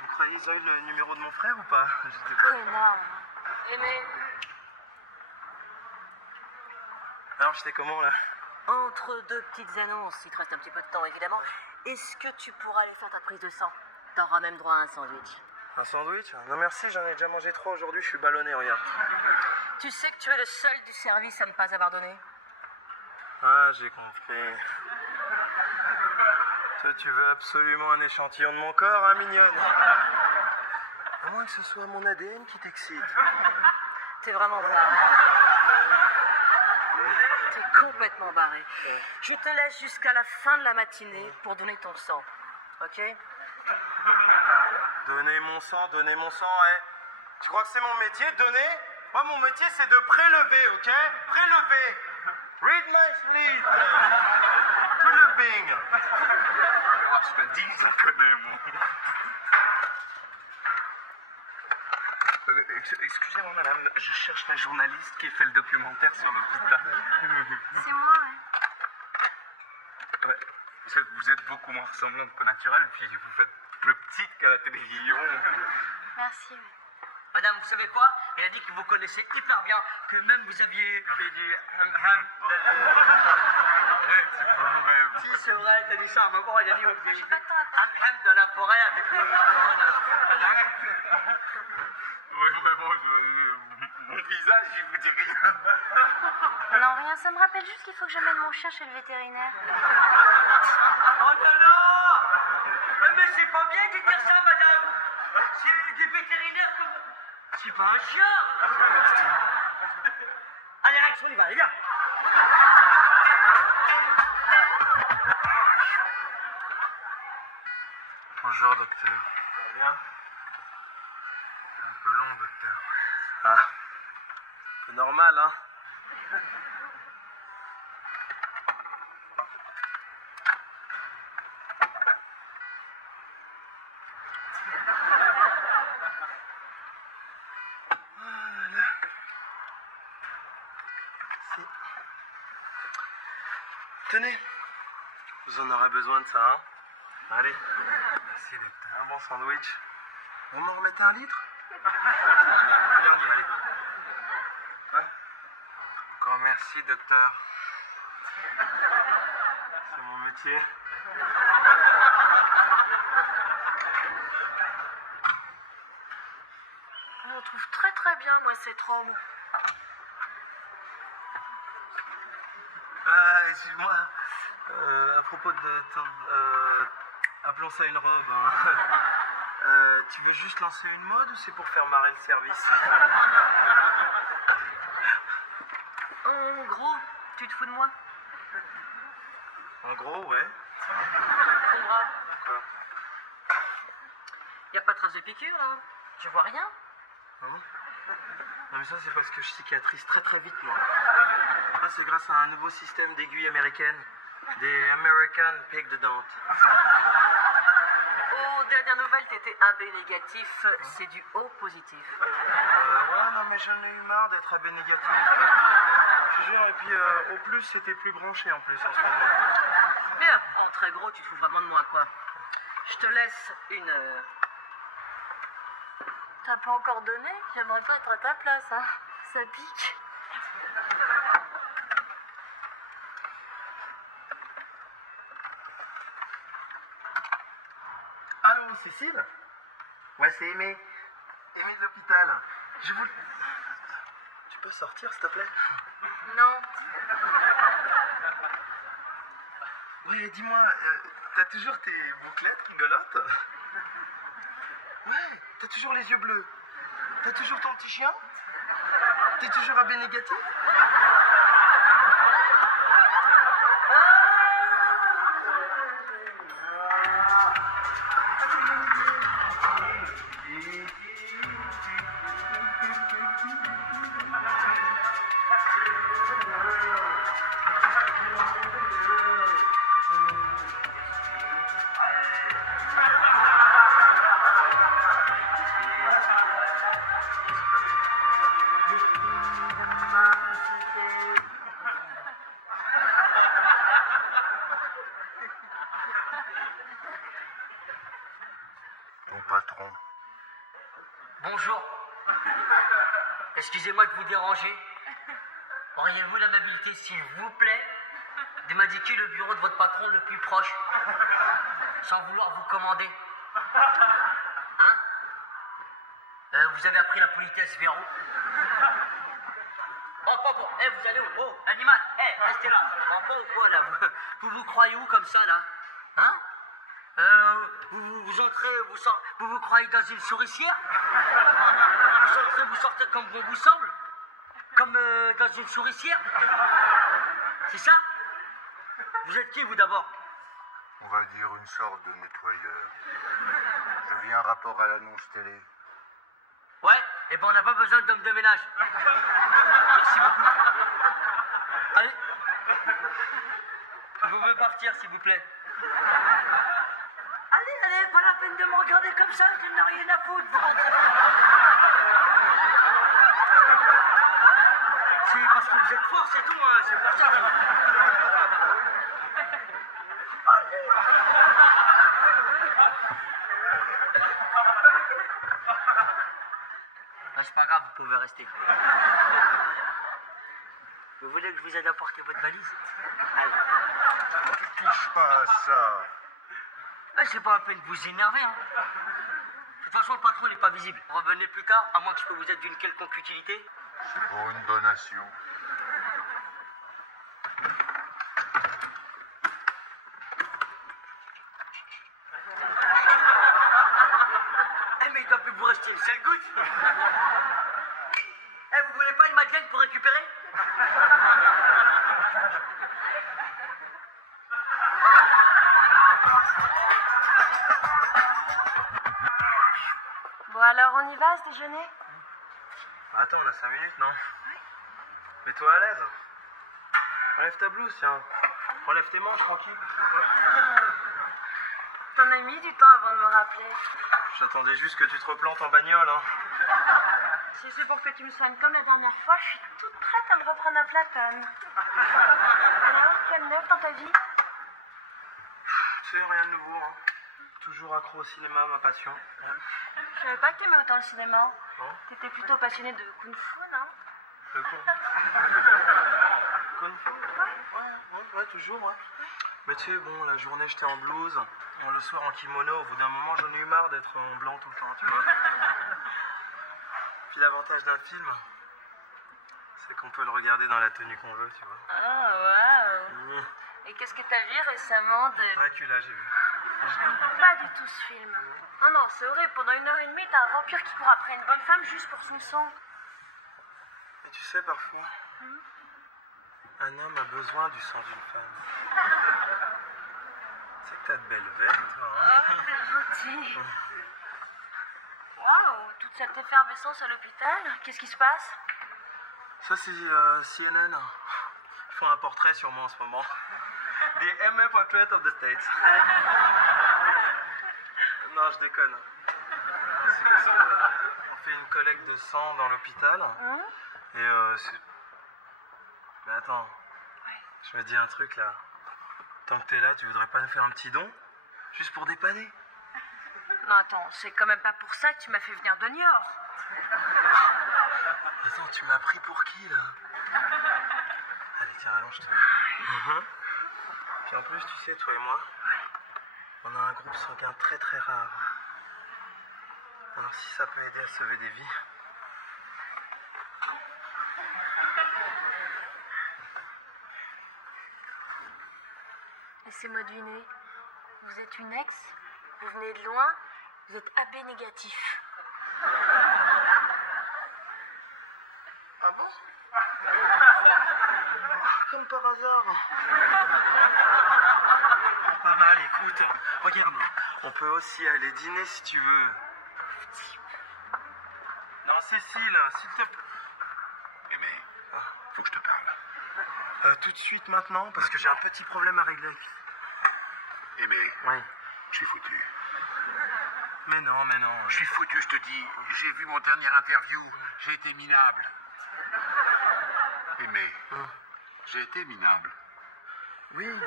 Vous croyez qu'ils ont eu le numéro de mon frère ou pas? Je sais pas. Connard. Aimé, Alors, j'étais comment là? Entre deux petites annonces, il te reste un petit peu de temps évidemment. Est-ce que tu pourras aller faire ta prise de sang? T'auras même droit à un sandwich. Un sandwich? Non merci, j'en ai déjà mangé 3 aujourd'hui, je suis ballonné, regarde. Tu sais que tu es le seul du service à ne pas avoir donné? Ah, j'ai compris. Toi, tu veux absolument un échantillon de mon corps, hein, mignonne? À moins que ce soit mon ADN qui t'excite. T'es vraiment barré. T'es complètement barré. Je te laisse jusqu'à la fin de la matinée pour donner ton sang. Ok? Donner mon sang, eh. Tu crois que c'est mon métier, donner? Moi, mon métier, c'est de prélever, ok? Prélever. Read my sleep. Préleving. Je te dis, je connais, moi. Excusez-moi, madame, je cherche la journaliste qui fait le documentaire sur l'hôpital. C'est moi, ouais. Ouais. Vous êtes beaucoup moins ressemblante que naturelle, puis vous faites plus petite qu'à la télévision. Merci, ouais. Madame, vous savez quoi? Il a dit que vous connaissez hyper bien, que même vous aviez fait du Ouais, c'est pas vrai. Si, c'est vrai, t'as dit ça à un moment, il a dit que vous aviez fait de la forêt avec des... Ouais, vraiment, mon visage, il vous dit rien. Non, rien, ça me rappelle juste qu'il faut que j'amène mon chien chez le vétérinaire. Oh non, non! Mais c'est pas bien de dire ça, madame! C'est des vétérinaires comme... C'est pas un chien! Allez, Rex, on y va, allez, viens! Bonjour, docteur. Ça va bien? Un peu long, docteur. Ah, un peu normal, hein? Voilà. Tenez, vous en aurez besoin de ça, hein? Allez, Merci, docteur. un bon sandwich. Vous m'en remettez un litre? Regardez, allez. Encore merci, docteur. C'est mon métier. On trouve très très bien, moi, cette robe. Ah, excuse-moi. À propos de appelons ça une robe. Hein. Tu veux juste lancer une mode ou c'est pour faire marrer le service? En gros, tu te fous de moi? En gros, ouais. Ton bras. Y a pas de trace de piqûre, là? Je vois rien. Ah bon? Non mais ça c'est parce que je cicatrise très très vite moi. Ça c'est grâce à un nouveau système d'aiguilles américaines. Des American Pig de Dante. Aux dernières nouvelles, t'étais AB négatif, c'est du O positif. Ouais non mais j'en ai eu marre d'être AB négatif. Je te jure, et puis au plus c'était plus branché en plus en ce moment. Bien, en très gros, tu te fous vraiment de moi, quoi. Je te laisse une... T'as pas encore donné? J'aimerais pas être à ta place, hein. Ça pique. Allô, Cécile? Ouais, c'est Aimé. Aimé de l'hôpital. Je vous... Tu peux sortir, s'il te plaît? Non. Ouais, dis-moi, t'as toujours tes bouclettes rigolotes? Ouais, t'as toujours les yeux bleus. T'as toujours ton petit chien? T'es toujours AB négatif? Ton patron. Bonjour. Excusez-moi de vous déranger. Auriez-vous l'amabilité, s'il vous plaît, de m'indiquer le bureau de votre patron le plus proche, sans vouloir vous commander? Hein? Vous avez appris la politesse, Véro? Oh, vous allez où? Oh, animal, restez là. Ou quoi, là? Vous croyez où comme ça, là? Hein? Vous entrez, vous vous croyez dans une souricière? Vous entrez, vous sortez comme bon vous semble? Comme dans une souricière? C'est ça? Vous êtes qui, vous, d'abord? On va dire une sorte de nettoyeur. Je viens rapport à l'annonce télé. Ouais, et ben on n'a pas besoin d'homme de ménage. Merci beaucoup. Allez. Vous pouvez partir, s'il vous plaît. Allez, pas la peine de me regarder comme ça, je n'ai rien à foutre. Vous rentrez. C'est parce que vous êtes fort, c'est tout, hein, c'est pour ça. C'est pas grave, vous pouvez rester. Vous voulez que je vous aide à porter votre valise? Allez. Touche pas à ça. C'est pas la peine de vous énerver, hein. De toute façon, le patron n'est pas visible. Revenez plus tard, à moins que je peux vous être d'une quelconque utilité. C'est pour une donation. Mais il doit plus vous rester une seule goutte. Vous voulez pas une madeleine pour récupérer? Bon, alors on y va, ce déjeuner? Attends, on a 5 minutes, non? Mets-toi à l'aise. Enlève ta blouse, tiens. Relève tes manches, tranquille. T'en as mis du temps avant de me rappeler. J'attendais juste que tu te replantes en bagnole, hein. Si c'est pour que tu me soignes comme la dernière fois, je suis toute prête à me reprendre à Platane. Alors, quoi de neuf dans ta vie? Tu sais, rien de nouveau, hein. toujours accro au cinéma, ma passion. Ouais. Je savais pas que t'aimais autant le cinéma. Non. T'étais plutôt passionné de kung fu, non? Le con. Kung fu? Ouais, toujours, ouais. Mais tu sais, bon, la journée j'étais en blouse, bon, le soir en kimono, au bout d'un moment j'en ai eu marre d'être en blanc tout le temps, tu vois. Puis l'avantage d'un film, c'est qu'on peut le regarder dans la tenue qu'on veut, tu vois. Ah, waouh. Et qu'est-ce que t'as vu récemment de... Dracula, j'ai vu. Pas du tout ce film. Non, non, c'est horrible. Pendant 1h30, t'as un vampire qui court après une bonne femme juste pour son sang. Et tu sais, parfois, un homme a besoin du sang d'une femme. C'est que t'as de belles veines, toi, hein. Ah, c'est gentil. Waouh, toute cette effervescence à l'hôpital. Qu'est-ce qui se passe? Ça, c'est CNN. Ils font un portrait sur moi en ce moment. The MA Portrait of the States. Non, je déconne. C'est parce qu'on fait une collecte de sang dans l'hôpital. Et c'est... Mais attends, je me dis un truc là. Tant que t'es là, tu voudrais pas nous faire un petit don? Juste pour dépanner? Non, attends, c'est quand même pas pour ça que tu m'as fait venir de Niort. Attends, tu m'as pris pour qui là? Allez, tiens, allonge-toi. Puis en plus, tu sais, toi et moi, on a un groupe sanguin très très rare. Alors si ça peut aider à sauver des vies... Laissez-moi deviner. Vous êtes une ex, vous venez de loin, vous êtes AB négatif. Ah bon? Comme par hasard. Pas mal, écoute. Regarde, on peut aussi aller dîner si tu veux. Non, Cécile, s'il te plaît. Aimé, faut que je te parle. Tout de suite maintenant, parce que j'ai un petit problème à régler. Aimé, Oui. je suis foutu. Mais non, mais non. Je suis foutu, je te dis. J'ai vu mon dernier interview. J'ai été minable. Aimé, j'ai été minable. Oui, mais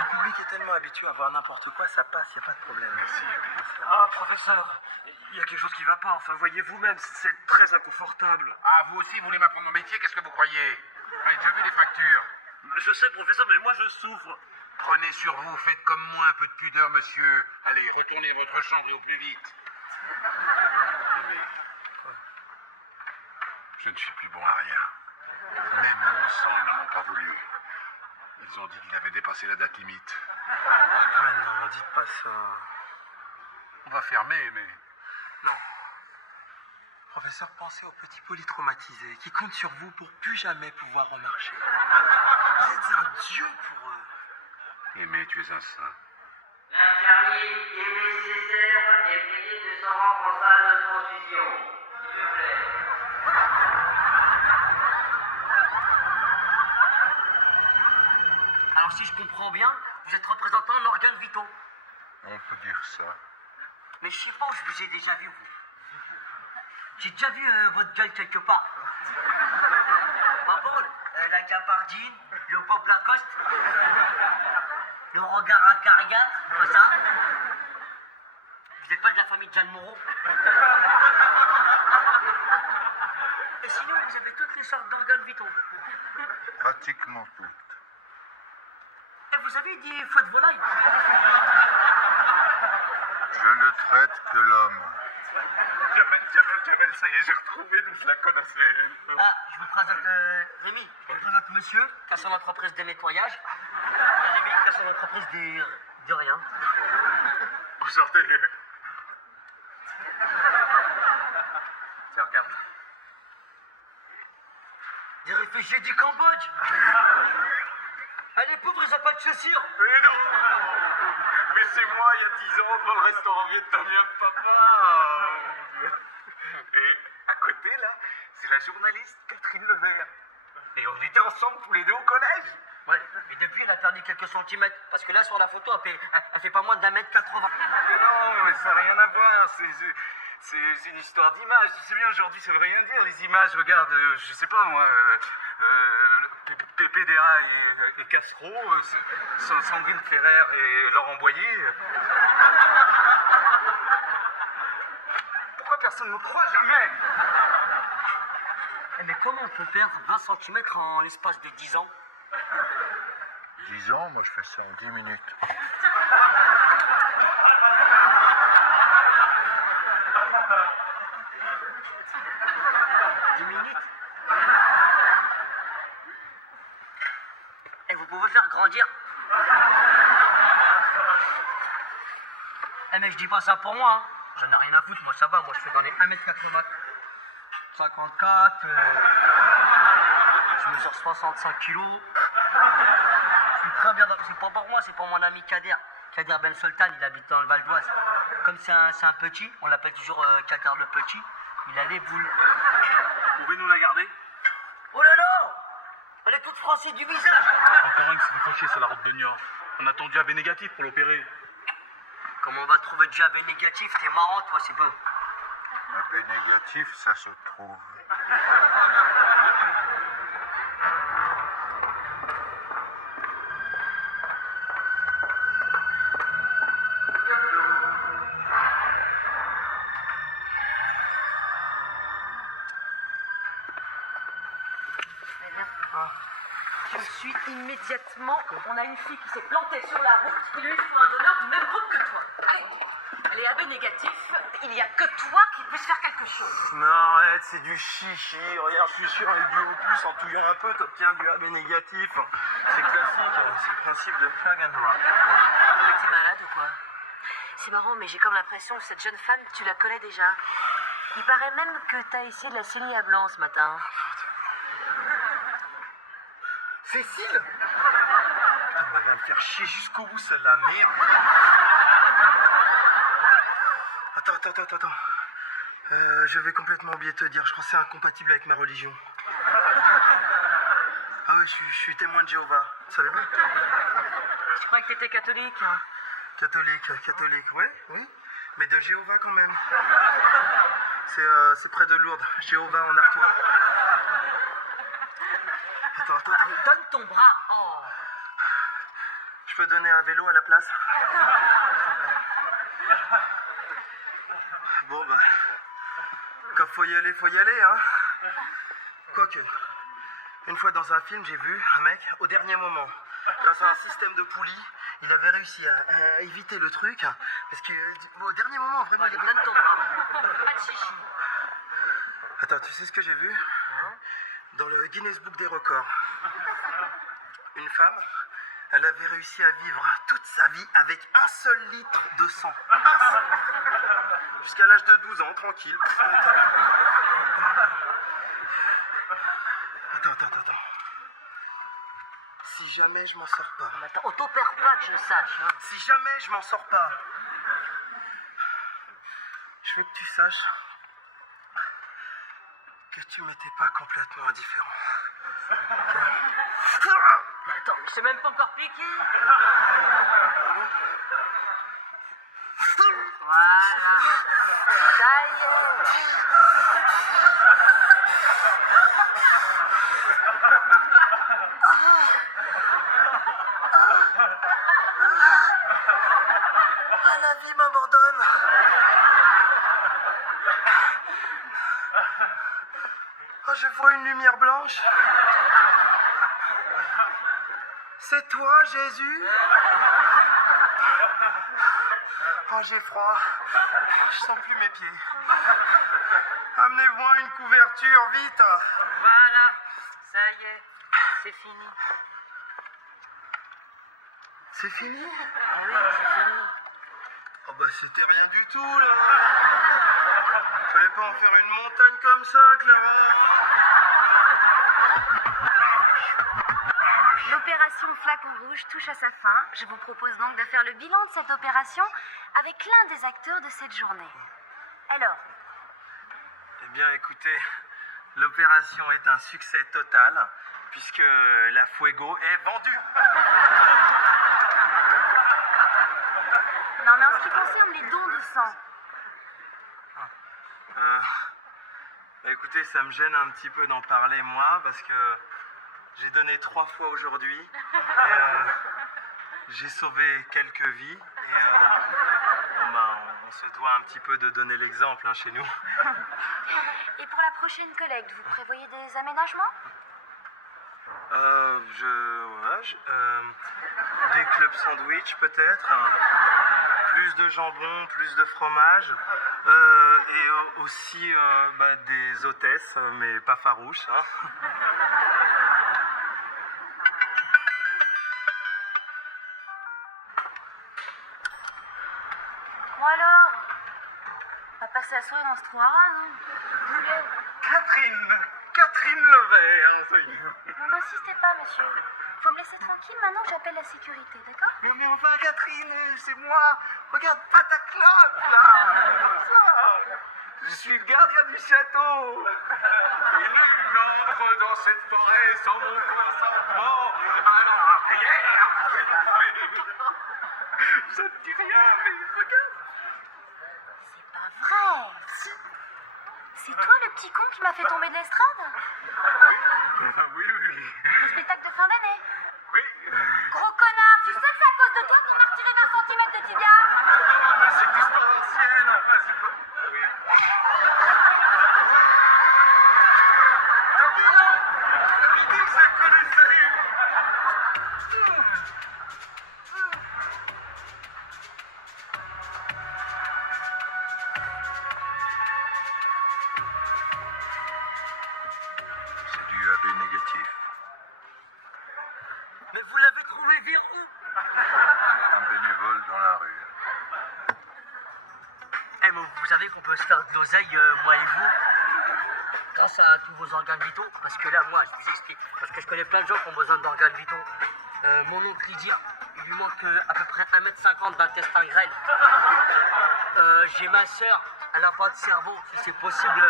le public est tellement habitué à voir n'importe quoi, ça passe, y a pas de problème. Merci, Aimé. Ah, professeur, il y a quelque chose qui va pas. Enfin, voyez vous-même, c'est très inconfortable. Ah, vous aussi, vous voulez m'apprendre mon métier? Qu'est-ce que vous croyez? Allez, je veux des fractures. Je sais, professeur, mais moi je souffre. Prenez sur vous, faites comme moi un peu de pudeur, monsieur. Allez, retournez à votre chambre et au plus vite. Aimé, je ne suis plus bon à rien. Même mon sang, ils n'en ont pas voulu. Ils ont dit qu'il avait dépassé la date limite. Ah non, dites pas ça. On va fermer, mais... Professeur, pensez aux petits polytraumatisés qui comptent sur vous pour plus jamais pouvoir remarcher. Vous êtes un dieu pour eux. Aimé, tu es un saint. L'infirmier est nécessaire et prié de se rendre en salle de transfusion. Alors si je comprends bien, vous êtes représentant Morgane Viton. On peut dire ça. Mais je sais pas où je vous ai déjà vu, vous. J'ai déjà vu votre gueule quelque part. Pas bon, la gabardine, le Bob Lacoste, le regard acariâtre, comme ça. Vous n'êtes pas de la famille de Jeanne Moreau? Et sinon, vous avez toutes les sortes d'organes vitaux. Pratiquement tout. Et vous avez des foies de volaille. Je ne traite que l'homme. Jamel, ça y est, j'ai retrouvé d'où je la connaissais. Ah, je vous présente Rémi. Je vous présente monsieur qui a son entreprise de nettoyage. Et Rémi qui a son entreprise de rien. Vous sortez. Tiens, regarde. Des réfugiés du Cambodge. Ah, les pauvres, ils ont pas de chaussures. Mais non! Mais c'est moi, il y a 10 ans, dans le restaurant vietnamien de papa. Et à côté, là, c'est la journaliste Catherine Levert. Et on était ensemble tous les deux au collège. Ouais, et depuis, elle a perdu quelques centimètres. Parce que là, sur la photo, elle fait pas moins d'1m80. Mais non, mais ça n'a rien à voir. C'est une histoire d'image. Tu sais bien, aujourd'hui, ça veut rien dire, les images. Regarde, je sais pas moi, Pépé Dera et Castro, Sandrine Ferrer et Laurent Boyer. Pourquoi personne ne me croit jamais? Mais comment on peut perdre 20 cm en l'espace de 10 ans? 10 ans, moi je fais ça en 10 minutes. Et vous pouvez faire grandir. Eh mais je dis pas ça pour moi, hein. J'en ai rien à foutre, moi ça va, moi je fais dans les 1m80. 54, je mesure 65 kilos. Je suis très bien dans... C'est pas pour moi, c'est pour mon ami Kader. Kader Ben Sultan, il habite dans le Val d'Oise. Comme c'est un petit, on l'appelle toujours Kader le petit, il a les boules. Pouvez-nous la garder? Oh là là! Elle est toute française du visage! Encore un qui s'est décroché, c'est la robe de Niort. On attend du AB négatif pour l'opérer. Comment on va trouver du AB négatif? T'es marrant, toi, c'est bon. AB négatif, ça se trouve. Je suis immédiatement. On a une fille qui s'est plantée sur la route. Il lui faut un donneur du même groupe que toi. Allez, elle est AB négatif. Il n'y a que toi qui puisse faire quelque chose. Non, arrête, c'est du chichi. Regarde, je suis sûr, avec du opus, en touillant un peu, t'obtiens du AB négatif. C'est classique, c'est le principe de Faganois. Mais t'es malade ou quoi? C'est marrant, mais j'ai comme l'impression que cette jeune femme, tu la connais déjà. Il paraît même que t'as essayé de la saigner à blanc ce matin. Cécile? Elle va me faire chier jusqu'au bout, celle-là, merde. Attends. Je vais complètement oublier de te dire, je crois que c'est incompatible avec ma religion. Ah oui, je suis témoin de Jéhovah, vous savez pas? Je croyais que t'étais catholique. Catholique, oui. Mais de Jéhovah quand même. C'est près de Lourdes, Jéhovah en Artois. Attends. Donne ton bras. Oh. Je peux donner un vélo à la place? Bon, bah. Quand faut y aller, hein. Quoique. Une fois dans un film, j'ai vu un mec, au dernier moment, grâce à un système de poulies, il avait réussi à éviter le truc. Parce qu'au dernier moment, vraiment, il avait... Donne ton bras. Pas de chichi. Attends, tu sais ce que j'ai vu? Dans le Guinness Book des records. Une femme, elle avait réussi à vivre toute sa vie avec un seul litre de sang. Jusqu'à l'âge de 12 ans, tranquille. Attends. Si jamais je m'en sors pas. Mais attends, on t'opère pas que je sache. Hein. Si jamais je m'en sors pas. Je veux que tu saches que tu m'étais pas complètement indifférent. Mais attends, je sais même pas encore piqué. Voilà. Ça y est. La vie m'abandonne. Oh, je vois une lumière blanche. C'est toi, Jésus? Oh, j'ai froid. Je sens plus mes pieds. Amenez-moi une couverture, vite. Voilà. Ça y est. C'est fini. C'est fini? Oui, c'est fini. Oh bah c'était rien du tout là. Fallait pas en faire une montagne comme ça, Clara. L'opération Flacon Rouge touche à sa fin. Je vous propose donc de faire le bilan de cette opération avec l'un des acteurs de cette journée. Alors, Eh bien écoutez, l'opération est un succès total puisque la Fuego est vendue. non mais en ce qui concerne les dons de sang, Écoutez, ça me gêne un petit peu d'en parler moi parce que j'ai donné 3 fois aujourd'hui et j'ai sauvé quelques vies et on se doit un petit peu de donner l'exemple chez nous. Et pour la prochaine collecte, vous prévoyez des aménagements? Des clubs sandwich peut-être, plus de jambon, plus de fromage, et aussi des hôtesses, mais pas farouches. Bon alors, on va passer la soirée dans ce trou à rats, non? Catherine Levert, ça y est. Non, n'insistez pas, monsieur. Faut me laisser tranquille, maintenant j'appelle la sécurité, d'accord? Mais enfin, Catherine, c'est moi. Regarde, Pataclan, là. Ça. Je suis le gardien du château. Et nul n'entre dans cette forêt sans mon consentement. Alors, Je ne dis rien, mais regarde. C'est pas vrai. C'est toi le petit con qui m'a fait tomber de l'estrade? Oui. Au spectacle de fin d'année? Oui. Gros connard, tu sais que c'est à cause de toi qu'il m'a retiré 20 centimètres de tibia? C'est tout pas ancienne. Oui. Il dit que ça connaissait. c'est du AB négatif. Mais vous l'avez trouvé vers où? Un bénévole dans la rue. Eh, mais vous savez qu'on peut se faire de l'oseille, moi et vous, grâce à tous vos organes vitaux. Parce que là, moi, je vous explique. Parce que je connais plein de gens qui ont besoin d'organes vitaux. Mon oncle Lydia, il lui manque à peu près 1,50 m d'intestin grêle. J'ai ma soeur, elle n'a pas de cerveau, si c'est possible.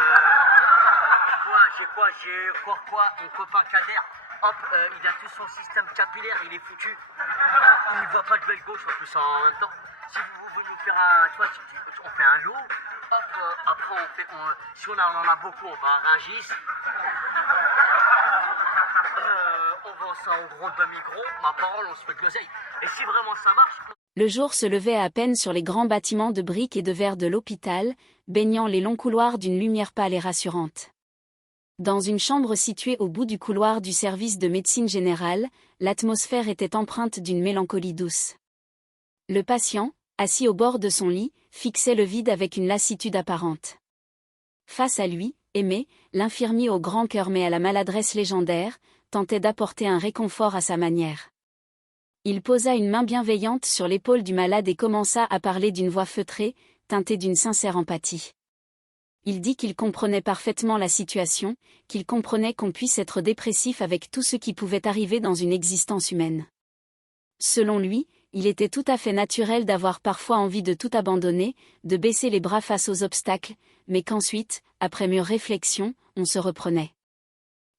J'ai encore quoi? Mon copain Kader. Hop, il a tout son système capillaire, il est foutu. Il ne voit pas de l'œil gauche en plus en même temps. Si vous voulez nous faire on fait un lot. Hop, après si on en a beaucoup, on va à Rungis. On vend ça en gros de micro. Ma parole, on se fait de l'oseille. Et si vraiment ça marche. Le jour se levait à peine sur les grands bâtiments de briques et de verre de l'hôpital, baignant les longs couloirs d'une lumière pâle et rassurante. Dans une chambre située au bout du couloir du service de médecine générale, l'atmosphère était empreinte d'une mélancolie douce. Le patient, assis au bord de son lit, fixait le vide avec une lassitude apparente. Face à lui, Aimé, l'infirmier au grand cœur mais à la maladresse légendaire, tentait d'apporter un réconfort à sa manière. Il posa une main bienveillante sur l'épaule du malade et commença à parler d'une voix feutrée, teintée d'une sincère empathie. Il dit qu'il comprenait parfaitement la situation, qu'il comprenait qu'on puisse être dépressif avec tout ce qui pouvait arriver dans une existence humaine. Selon lui, il était tout à fait naturel d'avoir parfois envie de tout abandonner, de baisser les bras face aux obstacles, mais qu'ensuite, après mûre réflexion, on se reprenait.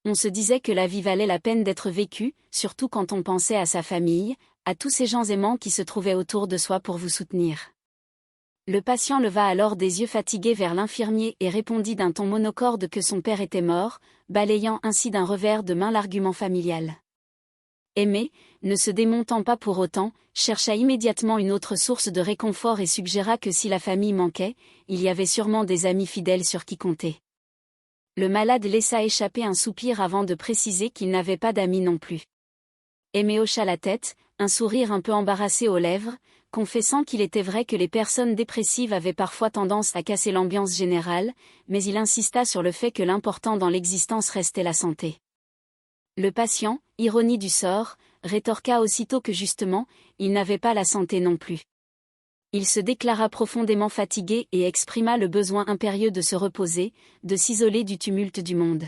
On se disait que la vie valait la peine d'être vécue, surtout quand on pensait à sa famille, à tous ces gens aimants qui se trouvaient autour de soi pour vous soutenir. Le patient leva alors des yeux fatigués vers l'infirmier et répondit d'un ton monocorde que son père était mort, balayant ainsi d'un revers de main l'argument familial. Aimé, ne se démontant pas pour autant, chercha immédiatement une autre source de réconfort et suggéra que si la famille manquait, il y avait sûrement des amis fidèles sur qui compter. Le malade laissa échapper un soupir avant de préciser qu'il n'avait pas d'amis non plus. Aimé hocha la tête, un sourire un peu embarrassé aux lèvres, confessant qu'il était vrai que les personnes dépressives avaient parfois tendance à casser l'ambiance générale, mais il insista sur le fait que l'important dans l'existence restait la santé. Le patient, ironie du sort, rétorqua aussitôt que justement, il n'avait pas la santé non plus. Il se déclara profondément fatigué et exprima le besoin impérieux de se reposer, de s'isoler du tumulte du monde.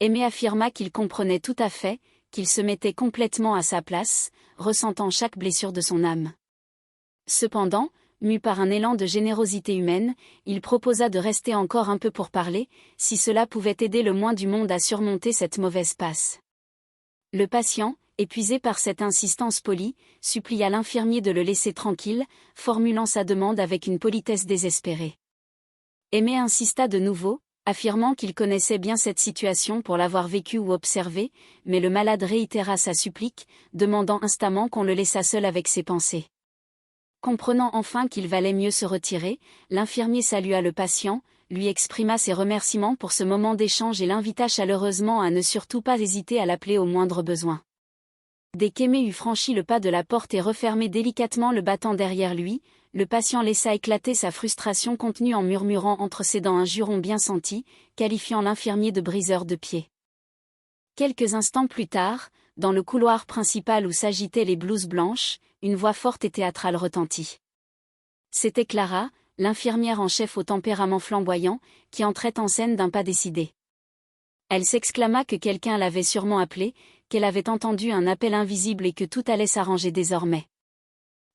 Aimé affirma qu'il comprenait tout à fait, qu'il se mettait complètement à sa place, ressentant chaque blessure de son âme. Cependant, mu par un élan de générosité humaine, il proposa de rester encore un peu pour parler, si cela pouvait aider le moins du monde à surmonter cette mauvaise passe. Le patient, épuisé par cette insistance polie, supplia l'infirmier de le laisser tranquille, formulant sa demande avec une politesse désespérée. Aimé insista de nouveau, affirmant qu'il connaissait bien cette situation pour l'avoir vécue ou observée, mais le malade réitéra sa supplique, demandant instamment qu'on le laissât seul avec ses pensées. Comprenant enfin qu'il valait mieux se retirer, l'infirmier salua le patient, lui exprima ses remerciements pour ce moment d'échange et l'invita chaleureusement à ne surtout pas hésiter à l'appeler au moindre besoin. Dès qu'Aimé eut franchi le pas de la porte et refermé délicatement le battant derrière lui, le patient laissa éclater sa frustration contenue en murmurant entre ses dents un juron bien senti, qualifiant l'infirmier de briseur de pieds. Quelques instants plus tard, dans le couloir principal où s'agitaient les blouses blanches, une voix forte et théâtrale retentit. C'était Clara, l'infirmière en chef au tempérament flamboyant, qui entrait en scène d'un pas décidé. Elle s'exclama que quelqu'un l'avait sûrement appelée, qu'elle avait entendu un appel invisible et que tout allait s'arranger désormais.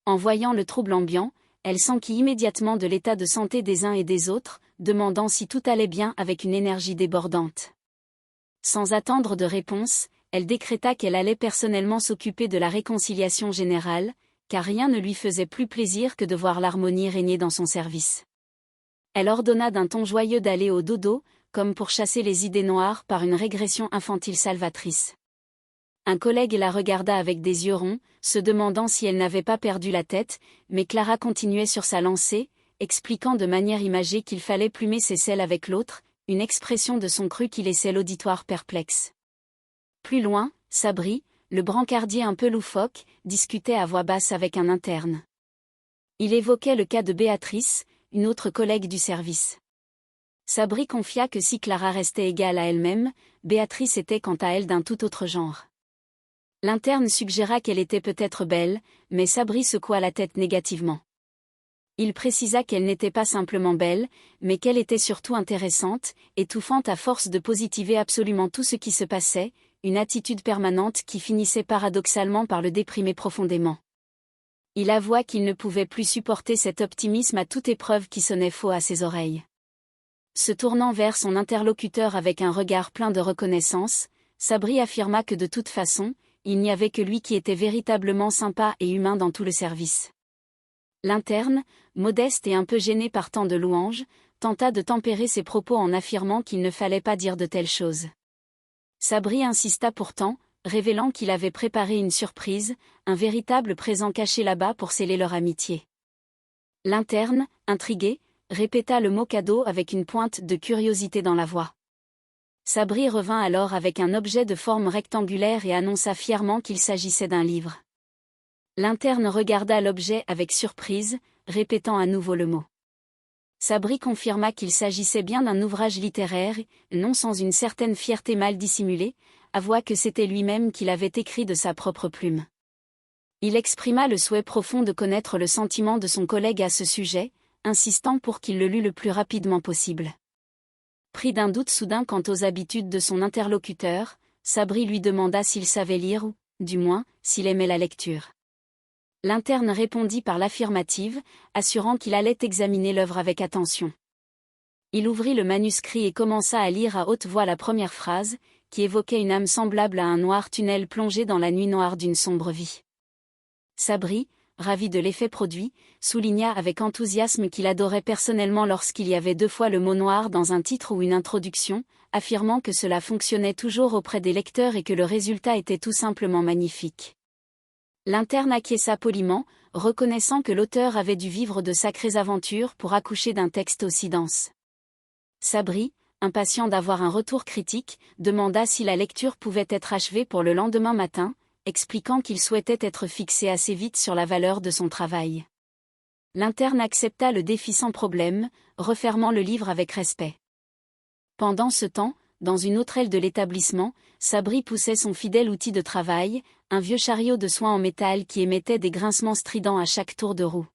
En voyant le trouble ambiant, elle s'enquit immédiatement de l'état de santé des uns et des autres, demandant si tout allait bien avec une énergie débordante. Sans attendre de réponse, elle décréta qu'elle allait personnellement s'occuper de la réconciliation générale, car rien ne lui faisait plus plaisir que de voir l'harmonie régner dans son service. Elle ordonna d'un ton joyeux d'aller au dodo, comme pour chasser les idées noires par une régression infantile salvatrice. Un collègue la regarda avec des yeux ronds, se demandant si elle n'avait pas perdu la tête, mais Clara continuait sur sa lancée, expliquant de manière imagée qu'il fallait plumer ses selles avec l'autre, une expression de son cru qui laissait l'auditoire perplexe. Plus loin, Sabri, le brancardier un peu loufoque, discutait à voix basse avec un interne. Il évoquait le cas de Béatrice, une autre collègue du service. Sabri confia que si Clara restait égale à elle-même, Béatrice était quant à elle d'un tout autre genre. L'interne suggéra qu'elle était peut-être belle, mais Sabri secoua la tête négativement. Il précisa qu'elle n'était pas simplement belle, mais qu'elle était surtout intéressante, étouffante à force de positiver absolument tout ce qui se passait, une attitude permanente qui finissait paradoxalement par le déprimer profondément. Il avoua qu'il ne pouvait plus supporter cet optimisme à toute épreuve qui sonnait faux à ses oreilles. Se tournant vers son interlocuteur avec un regard plein de reconnaissance, Sabri affirma que de toute façon, il n'y avait que lui qui était véritablement sympa et humain dans tout le service. L'interne, modeste et un peu gêné par tant de louanges, tenta de tempérer ses propos en affirmant qu'il ne fallait pas dire de telles choses. Sabri insista pourtant, révélant qu'il avait préparé une surprise, un véritable présent caché là-bas pour sceller leur amitié. L'interne, intrigué, répéta le mot cadeau avec une pointe de curiosité dans la voix. Sabri revint alors avec un objet de forme rectangulaire et annonça fièrement qu'il s'agissait d'un livre. L'interne regarda l'objet avec surprise, répétant à nouveau le mot. Sabri confirma qu'il s'agissait bien d'un ouvrage littéraire, non sans une certaine fierté mal dissimulée, avoua que c'était lui-même qui l'avait écrit de sa propre plume. Il exprima le souhait profond de connaître le sentiment de son collègue à ce sujet, insistant pour qu'il le lût le plus rapidement possible. Pris d'un doute soudain quant aux habitudes de son interlocuteur, Sabri lui demanda s'il savait lire ou, du moins, s'il aimait la lecture. L'interne répondit par l'affirmative, assurant qu'il allait examiner l'œuvre avec attention. Il ouvrit le manuscrit et commença à lire à haute voix la première phrase, qui évoquait une âme semblable à un noir tunnel plongé dans la nuit noire d'une sombre vie. Sabri, ravi de l'effet produit, souligna avec enthousiasme qu'il adorait personnellement lorsqu'il y avait 2 fois le mot noir dans un titre ou une introduction, affirmant que cela fonctionnait toujours auprès des lecteurs et que le résultat était tout simplement magnifique. L'interne acquiesça poliment, reconnaissant que l'auteur avait dû vivre de sacrées aventures pour accoucher d'un texte aussi dense. Sabri, impatient d'avoir un retour critique, demanda si la lecture pouvait être achevée pour le lendemain matin, expliquant qu'il souhaitait être fixé assez vite sur la valeur de son travail. L'interne accepta le défi sans problème, refermant le livre avec respect. Pendant ce temps, dans une autre aile de l'établissement, Sabri poussait son fidèle outil de travail, un vieux chariot de soie en métal qui émettait des grincements stridents à chaque tour de roue.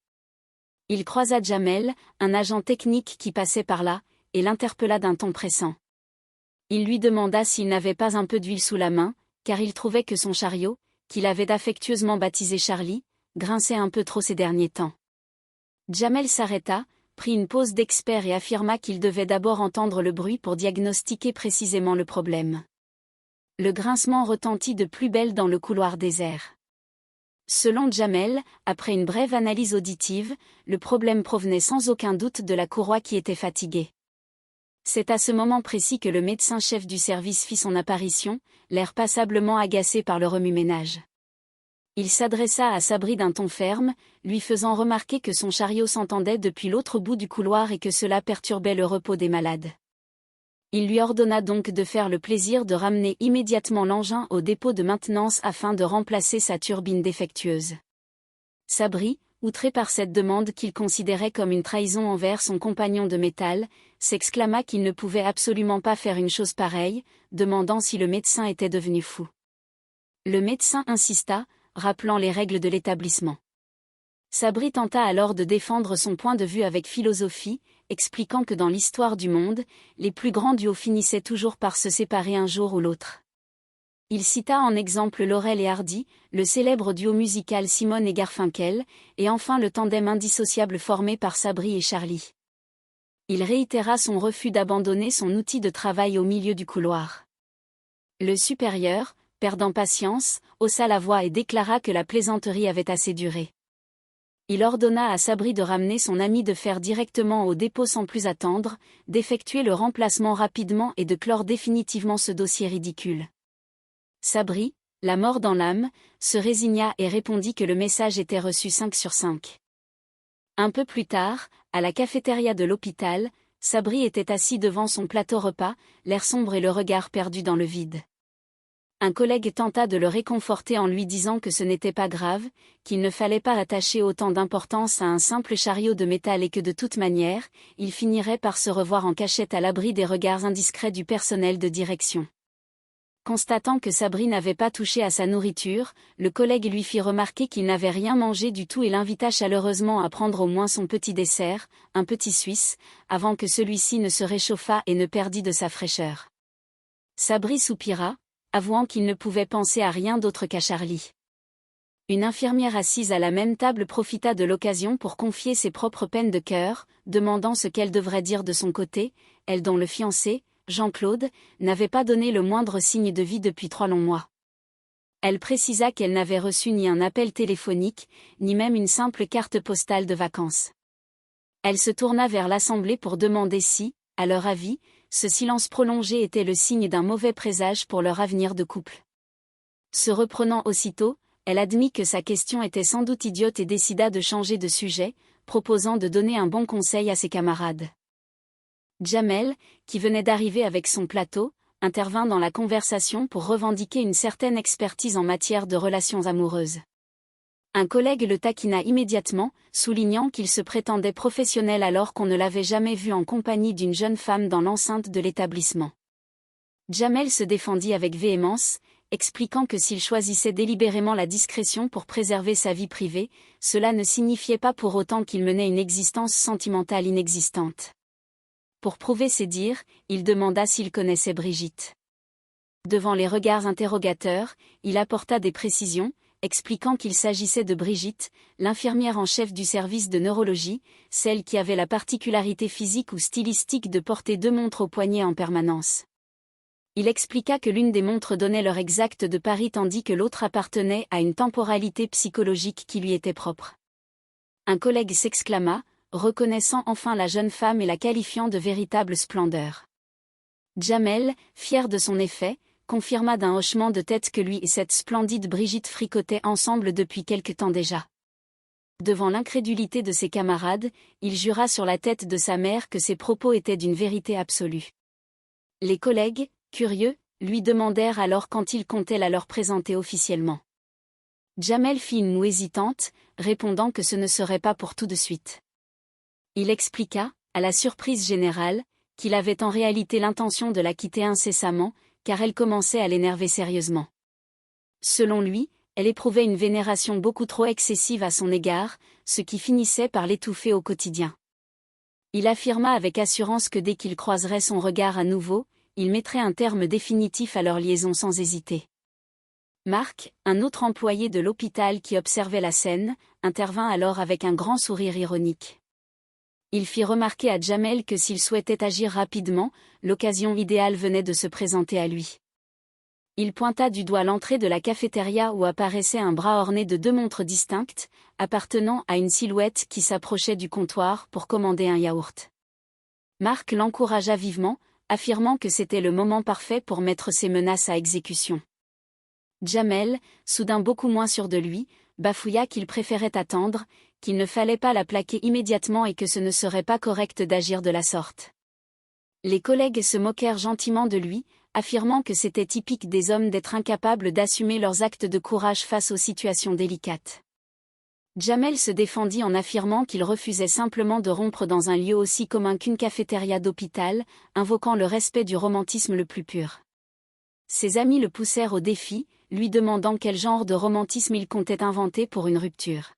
Il croisa Jamel, un agent technique qui passait par là, et l'interpella d'un ton pressant. Il lui demanda s'il n'avait pas un peu d'huile sous la main, car il trouvait que son chariot, qu'il avait affectueusement baptisé Charlie, grinçait un peu trop ces derniers temps. Jamel s'arrêta, prit une pause d'expert et affirma qu'il devait d'abord entendre le bruit pour diagnostiquer précisément le problème. Le grincement retentit de plus belle dans le couloir désert. Selon Jamel, après une brève analyse auditive, le problème provenait sans aucun doute de la courroie qui était fatiguée. C'est à ce moment précis que le médecin-chef du service fit son apparition, l'air passablement agacé par le remue-ménage. Il s'adressa à Sabri d'un ton ferme, lui faisant remarquer que son chariot s'entendait depuis l'autre bout du couloir et que cela perturbait le repos des malades. Il lui ordonna donc de faire le plaisir de ramener immédiatement l'engin au dépôt de maintenance afin de remplacer sa turbine défectueuse. Sabri, outré par cette demande qu'il considérait comme une trahison envers son compagnon de métal, s'exclama qu'il ne pouvait absolument pas faire une chose pareille, demandant si le médecin était devenu fou. Le médecin insista, rappelant les règles de l'établissement. Sabri tenta alors de défendre son point de vue avec philosophie, expliquant que dans l'histoire du monde, les plus grands duos finissaient toujours par se séparer un jour ou l'autre. Il cita en exemple Laurel et Hardy, le célèbre duo musical Simon et Garfunkel, et enfin le tandem indissociable formé par Sabri et Charlie. Il réitéra son refus d'abandonner son outil de travail au milieu du couloir. Le supérieur, perdant patience, haussa la voix et déclara que la plaisanterie avait assez duré. Il ordonna à Sabri de ramener son ami, de faire directement au dépôt sans plus attendre, d'effectuer le remplacement rapidement et de clore définitivement ce dossier ridicule. Sabri, la mort dans l'âme, se résigna et répondit que le message était reçu 5 sur 5. Un peu plus tard, à la cafétéria de l'hôpital, Sabri était assis devant son plateau repas, l'air sombre et le regard perdu dans le vide. Un collègue tenta de le réconforter en lui disant que ce n'était pas grave, qu'il ne fallait pas attacher autant d'importance à un simple chariot de métal et que de toute manière, il finirait par se revoir en cachette à l'abri des regards indiscrets du personnel de direction. Constatant que Sabri n'avait pas touché à sa nourriture, le collègue lui fit remarquer qu'il n'avait rien mangé du tout et l'invita chaleureusement à prendre au moins son petit dessert, un petit suisse, avant que celui-ci ne se réchauffât et ne perdît de sa fraîcheur. Sabri soupira, avouant qu'il ne pouvait penser à rien d'autre qu'à Charlie. Une infirmière assise à la même table profita de l'occasion pour confier ses propres peines de cœur, demandant ce qu'elle devrait dire de son côté, elle dont le fiancé, Jean-Claude, n'avait pas donné le moindre signe de vie depuis 3 longs mois. Elle précisa qu'elle n'avait reçu ni un appel téléphonique, ni même une simple carte postale de vacances. Elle se tourna vers l'assemblée pour demander si, à leur avis, ce silence prolongé était le signe d'un mauvais présage pour leur avenir de couple. Se reprenant aussitôt, elle admit que sa question était sans doute idiote et décida de changer de sujet, proposant de donner un bon conseil à ses camarades. Jamel, qui venait d'arriver avec son plateau, intervint dans la conversation pour revendiquer une certaine expertise en matière de relations amoureuses. Un collègue le taquina immédiatement, soulignant qu'il se prétendait professionnel alors qu'on ne l'avait jamais vu en compagnie d'une jeune femme dans l'enceinte de l'établissement. Jamel se défendit avec véhémence, expliquant que s'il choisissait délibérément la discrétion pour préserver sa vie privée, cela ne signifiait pas pour autant qu'il menait une existence sentimentale inexistante. Pour prouver ses dires, il demanda s'il connaissait Brigitte. Devant les regards interrogateurs, il apporta des précisions, expliquant qu'il s'agissait de Brigitte, l'infirmière en chef du service de neurologie, celle qui avait la particularité physique ou stylistique de porter 2 montres au poignet en permanence. Il expliqua que l'une des montres donnait l'heure exacte de Paris tandis que l'autre appartenait à une temporalité psychologique qui lui était propre. Un collègue s'exclama, reconnaissant enfin la jeune femme et la qualifiant de véritable splendeur. Jamel, fier de son effet, confirma d'un hochement de tête que lui et cette splendide Brigitte fricotaient ensemble depuis quelque temps déjà. Devant l'incrédulité de ses camarades, il jura sur la tête de sa mère que ses propos étaient d'une vérité absolue. Les collègues, curieux, lui demandèrent alors quand il comptait la leur présenter officiellement. Jamel fit une moue hésitante, répondant que ce ne serait pas pour tout de suite. Il expliqua, à la surprise générale, qu'il avait en réalité l'intention de la quitter incessamment, car elle commençait à l'énerver sérieusement. Selon lui, elle éprouvait une vénération beaucoup trop excessive à son égard, ce qui finissait par l'étouffer au quotidien. Il affirma avec assurance que dès qu'il croiserait son regard à nouveau, il mettrait un terme définitif à leur liaison sans hésiter. Marc, un autre employé de l'hôpital qui observait la scène, intervint alors avec un grand sourire ironique. Il fit remarquer à Jamel que s'il souhaitait agir rapidement, l'occasion idéale venait de se présenter à lui. Il pointa du doigt l'entrée de la cafétéria où apparaissait un bras orné de 2 montres distinctes, appartenant à une silhouette qui s'approchait du comptoir pour commander un yaourt. Marc l'encouragea vivement, affirmant que c'était le moment parfait pour mettre ses menaces à exécution. Jamel, soudain beaucoup moins sûr de lui, bafouilla qu'il préférait attendre, qu'il ne fallait pas la plaquer immédiatement et que ce ne serait pas correct d'agir de la sorte. Les collègues se moquèrent gentiment de lui, affirmant que c'était typique des hommes d'être incapables d'assumer leurs actes de courage face aux situations délicates. Jamel se défendit en affirmant qu'il refusait simplement de rompre dans un lieu aussi commun qu'une cafétéria d'hôpital, invoquant le respect du romantisme le plus pur. Ses amis le poussèrent au défi, lui demandant quel genre de romantisme il comptait inventer pour une rupture.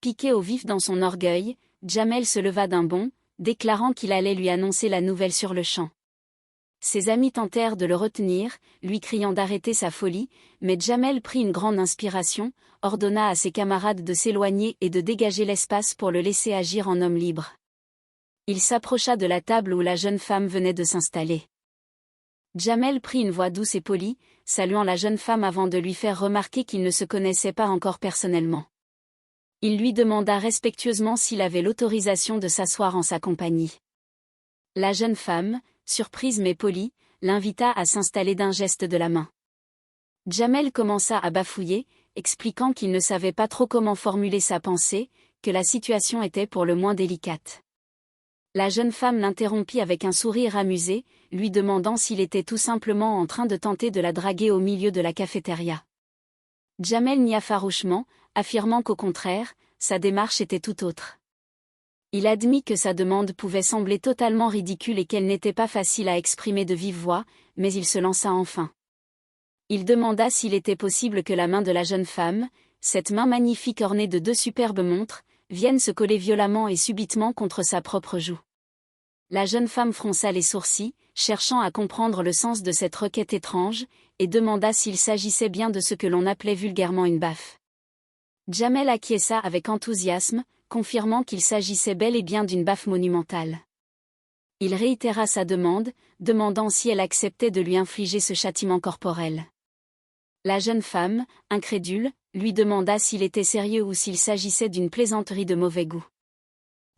Piqué au vif dans son orgueil, Jamel se leva d'un bond, déclarant qu'il allait lui annoncer la nouvelle sur le champ. Ses amis tentèrent de le retenir, lui criant d'arrêter sa folie, mais Jamel prit une grande inspiration, ordonna à ses camarades de s'éloigner et de dégager l'espace pour le laisser agir en homme libre. Il s'approcha de la table où la jeune femme venait de s'installer. Jamel prit une voix douce et polie, saluant la jeune femme avant de lui faire remarquer qu'ils ne se connaissaient pas encore personnellement. Il lui demanda respectueusement s'il avait l'autorisation de s'asseoir en sa compagnie. La jeune femme, surprise mais polie, l'invita à s'installer d'un geste de la main. Jamel commença à bafouiller, expliquant qu'il ne savait pas trop comment formuler sa pensée, que la situation était pour le moins délicate. La jeune femme l'interrompit avec un sourire amusé, lui demandant s'il était tout simplement en train de tenter de la draguer au milieu de la cafétéria. Jamel nia farouchement, affirmant qu'au contraire, sa démarche était tout autre. Il admit que sa demande pouvait sembler totalement ridicule et qu'elle n'était pas facile à exprimer de vive voix, mais il se lança enfin. Il demanda s'il était possible que la main de la jeune femme, cette main magnifique ornée de 2 superbes montres, vienne se coller violemment et subitement contre sa propre joue. La jeune femme fronça les sourcils, cherchant à comprendre le sens de cette requête étrange, et demanda s'il s'agissait bien de ce que l'on appelait vulgairement une baffe. Jamel acquiesça avec enthousiasme, confirmant qu'il s'agissait bel et bien d'une baffe monumentale. Il réitéra sa demande, demandant si elle acceptait de lui infliger ce châtiment corporel. La jeune femme, incrédule, lui demanda s'il était sérieux ou s'il s'agissait d'une plaisanterie de mauvais goût.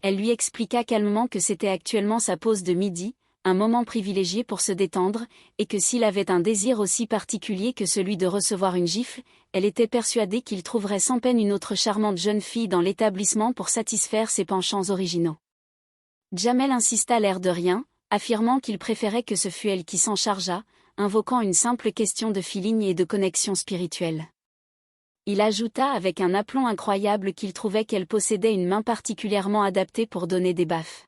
Elle lui expliqua calmement que c'était actuellement sa pause de midi, un moment privilégié pour se détendre, et que s'il avait un désir aussi particulier que celui de recevoir une gifle, elle était persuadée qu'il trouverait sans peine une autre charmante jeune fille dans l'établissement pour satisfaire ses penchants originaux. Jamel insista l'air de rien, affirmant qu'il préférait que ce fût elle qui s'en chargeât, invoquant une simple question de feeling et de connexion spirituelle. Il ajouta avec un aplomb incroyable qu'il trouvait qu'elle possédait une main particulièrement adaptée pour donner des baffes.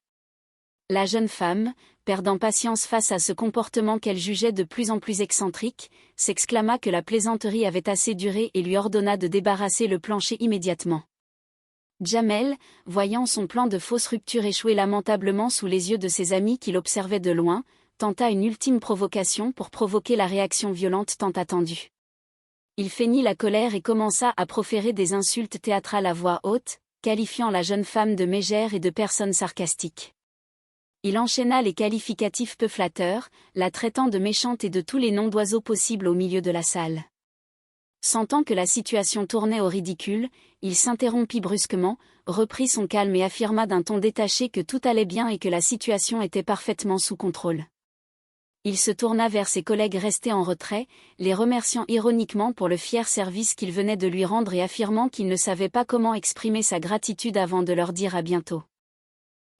La jeune femme, perdant patience face à ce comportement qu'elle jugeait de plus en plus excentrique, s'exclama que la plaisanterie avait assez duré et lui ordonna de débarrasser le plancher immédiatement. Jamel, voyant son plan de fausse rupture échouer lamentablement sous les yeux de ses amis qui l'observaient de loin, tenta une ultime provocation pour provoquer la réaction violente tant attendue. Il feignit la colère et commença à proférer des insultes théâtrales à voix haute, qualifiant la jeune femme de mégère et de personne sarcastique. Il enchaîna les qualificatifs peu flatteurs, la traitant de méchante et de tous les noms d'oiseaux possibles au milieu de la salle. Sentant que la situation tournait au ridicule, il s'interrompit brusquement, reprit son calme et affirma d'un ton détaché que tout allait bien et que la situation était parfaitement sous contrôle. Il se tourna vers ses collègues restés en retrait, les remerciant ironiquement pour le fier service qu'il venait de lui rendre et affirmant qu'il ne savait pas comment exprimer sa gratitude avant de leur dire à bientôt.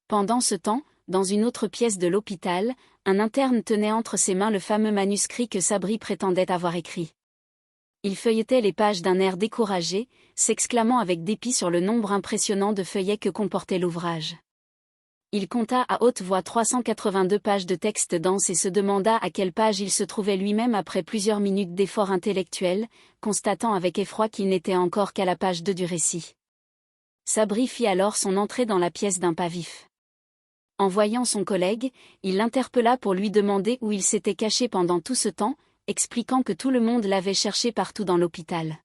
Pendant ce temps, dans une autre pièce de l'hôpital, un interne tenait entre ses mains le fameux manuscrit que Sabri prétendait avoir écrit. Il feuilletait les pages d'un air découragé, s'exclamant avec dépit sur le nombre impressionnant de feuillets que comportait l'ouvrage. Il compta à haute voix 382 pages de texte dense et se demanda à quelle page il se trouvait lui-même après plusieurs minutes d'effort intellectuel, constatant avec effroi qu'il n'était encore qu'à la page 2 du récit. Sabri fit alors son entrée dans la pièce d'un pas vif. En voyant son collègue, il l'interpella pour lui demander où il s'était caché pendant tout ce temps, expliquant que tout le monde l'avait cherché partout dans l'hôpital.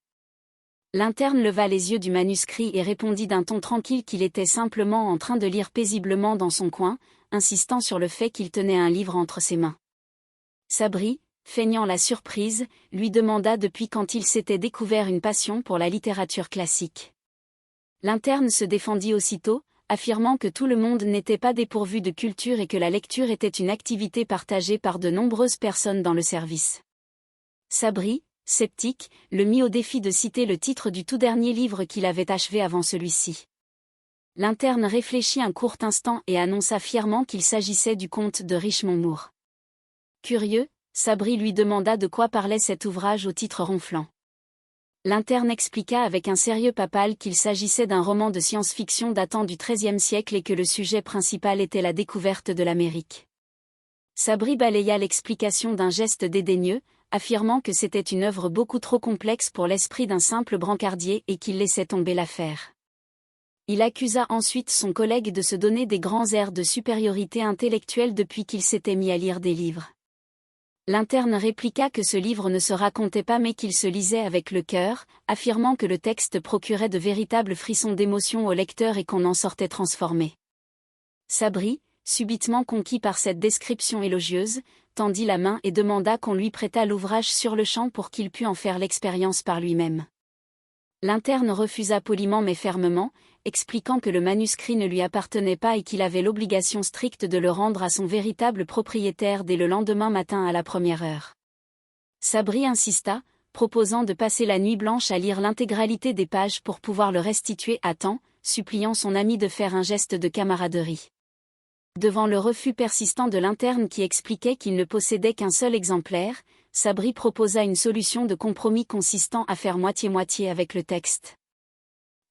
L'interne leva les yeux du manuscrit et répondit d'un ton tranquille qu'il était simplement en train de lire paisiblement dans son coin, insistant sur le fait qu'il tenait un livre entre ses mains. Sabri, feignant la surprise, lui demanda depuis quand il s'était découvert une passion pour la littérature classique. L'interne se défendit aussitôt, affirmant que tout le monde n'était pas dépourvu de culture et que la lecture était une activité partagée par de nombreuses personnes dans le service. Sabri, sceptique, le mit au défi de citer le titre du tout dernier livre qu'il avait achevé avant celui-ci. L'interne réfléchit un court instant et annonça fièrement qu'il s'agissait du conte de Richmond Moore. Curieux, Sabri lui demanda de quoi parlait cet ouvrage au titre ronflant. L'interne expliqua avec un sérieux papal qu'il s'agissait d'un roman de science-fiction datant du XIIIe siècle et que le sujet principal était la découverte de l'Amérique. Sabri balaya l'explication d'un geste dédaigneux, affirmant que c'était une œuvre beaucoup trop complexe pour l'esprit d'un simple brancardier et qu'il laissait tomber l'affaire. Il accusa ensuite son collègue de se donner des grands airs de supériorité intellectuelle depuis qu'il s'était mis à lire des livres. L'interne répliqua que ce livre ne se racontait pas mais qu'il se lisait avec le cœur, affirmant que le texte procurait de véritables frissons d'émotion au lecteur et qu'on en sortait transformé. Sabri, subitement conquis par cette description élogieuse, tendit la main et demanda qu'on lui prêtât l'ouvrage sur-le-champ pour qu'il pût en faire l'expérience par lui-même. L'interne refusa poliment mais fermement, expliquant que le manuscrit ne lui appartenait pas et qu'il avait l'obligation stricte de le rendre à son véritable propriétaire dès le lendemain matin à la première heure. Sabri insista, proposant de passer la nuit blanche à lire l'intégralité des pages pour pouvoir le restituer à temps, suppliant son ami de faire un geste de camaraderie. Devant le refus persistant de l'interne qui expliquait qu'il ne possédait qu'un seul exemplaire, Sabri proposa une solution de compromis consistant à faire moitié-moitié avec le texte.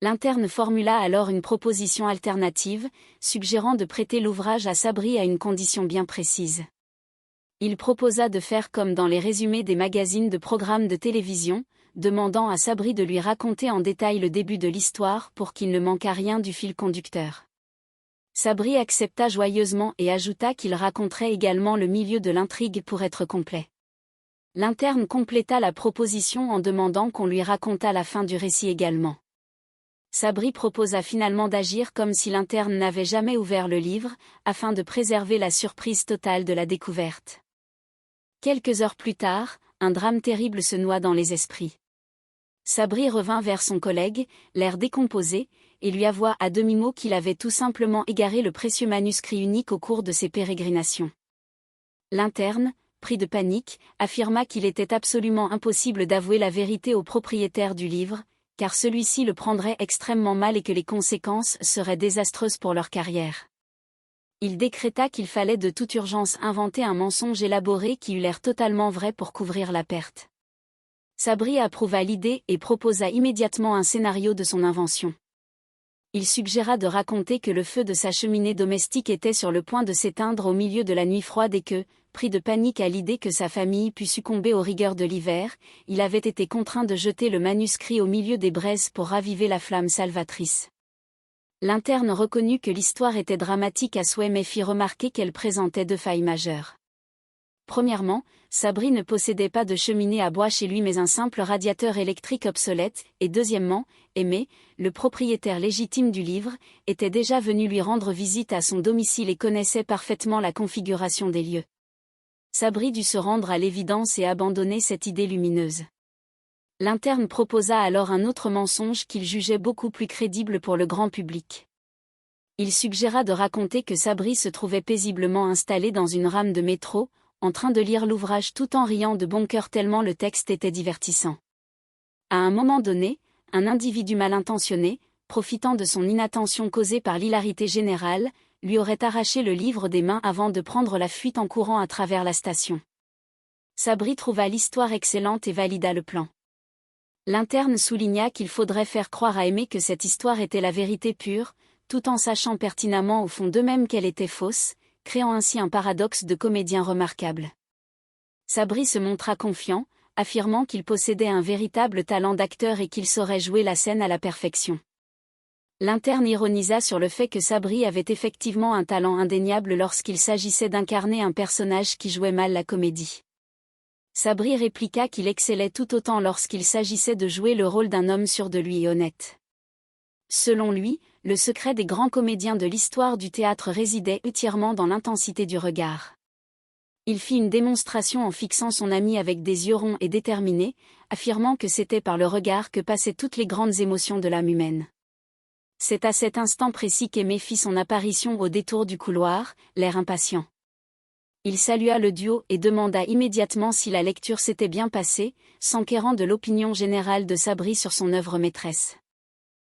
L'interne formula alors une proposition alternative, suggérant de prêter l'ouvrage à Sabri à une condition bien précise. Il proposa de faire comme dans les résumés des magazines de programmes de télévision, demandant à Sabri de lui raconter en détail le début de l'histoire pour qu'il ne manquât rien du fil conducteur. Sabri accepta joyeusement et ajouta qu'il raconterait également le milieu de l'intrigue pour être complet. L'interne compléta la proposition en demandant qu'on lui racontât la fin du récit également. Sabri proposa finalement d'agir comme si l'interne n'avait jamais ouvert le livre, afin de préserver la surprise totale de la découverte. Quelques heures plus tard, un drame terrible se noua dans les esprits. Sabri revint vers son collègue, l'air décomposé, et lui avoua à demi-mot qu'il avait tout simplement égaré le précieux manuscrit unique au cours de ses pérégrinations. L'interne, pris de panique, affirma qu'il était absolument impossible d'avouer la vérité au propriétaire du livre, car celui-ci le prendrait extrêmement mal et que les conséquences seraient désastreuses pour leur carrière. Il décréta qu'il fallait de toute urgence inventer un mensonge élaboré qui eût l'air totalement vrai pour couvrir la perte. Sabri approuva l'idée et proposa immédiatement un scénario de son invention. Il suggéra de raconter que le feu de sa cheminée domestique était sur le point de s'éteindre au milieu de la nuit froide et que, pris de panique à l'idée que sa famille pût succomber aux rigueurs de l'hiver, il avait été contraint de jeter le manuscrit au milieu des braises pour raviver la flamme salvatrice. L'interne reconnut que l'histoire était dramatique à souhait mais fit remarquer qu'elle présentait deux failles majeures. Premièrement, Sabri ne possédait pas de cheminée à bois chez lui mais un simple radiateur électrique obsolète, et deuxièmement, Aimé, le propriétaire légitime du livre, était déjà venu lui rendre visite à son domicile et connaissait parfaitement la configuration des lieux. Sabri dut se rendre à l'évidence et abandonner cette idée lumineuse. L'interne proposa alors un autre mensonge qu'il jugeait beaucoup plus crédible pour le grand public. Il suggéra de raconter que Sabri se trouvait paisiblement installé dans une rame de métro, en train de lire l'ouvrage tout en riant de bon cœur tellement le texte était divertissant. À un moment donné, un individu mal intentionné, profitant de son inattention causée par l'hilarité générale, lui aurait arraché le livre des mains avant de prendre la fuite en courant à travers la station. Sabri trouva l'histoire excellente et valida le plan. L'interne souligna qu'il faudrait faire croire à Aimé que cette histoire était la vérité pure, tout en sachant pertinemment au fond d'eux-mêmes qu'elle était fausse, créant ainsi un paradoxe de comédien remarquable. Sabri se montra confiant, affirmant qu'il possédait un véritable talent d'acteur et qu'il saurait jouer la scène à la perfection. L'interne ironisa sur le fait que Sabri avait effectivement un talent indéniable lorsqu'il s'agissait d'incarner un personnage qui jouait mal la comédie. Sabri répliqua qu'il excellait tout autant lorsqu'il s'agissait de jouer le rôle d'un homme sûr de lui et honnête. Selon lui, le secret des grands comédiens de l'histoire du théâtre résidait entièrement dans l'intensité du regard. Il fit une démonstration en fixant son ami avec des yeux ronds et déterminés, affirmant que c'était par le regard que passaient toutes les grandes émotions de l'âme humaine. C'est à cet instant précis qu'Aimé fit son apparition au détour du couloir, l'air impatient. Il salua le duo et demanda immédiatement si la lecture s'était bien passée, s'enquérant de l'opinion générale de Sabri sur son œuvre maîtresse.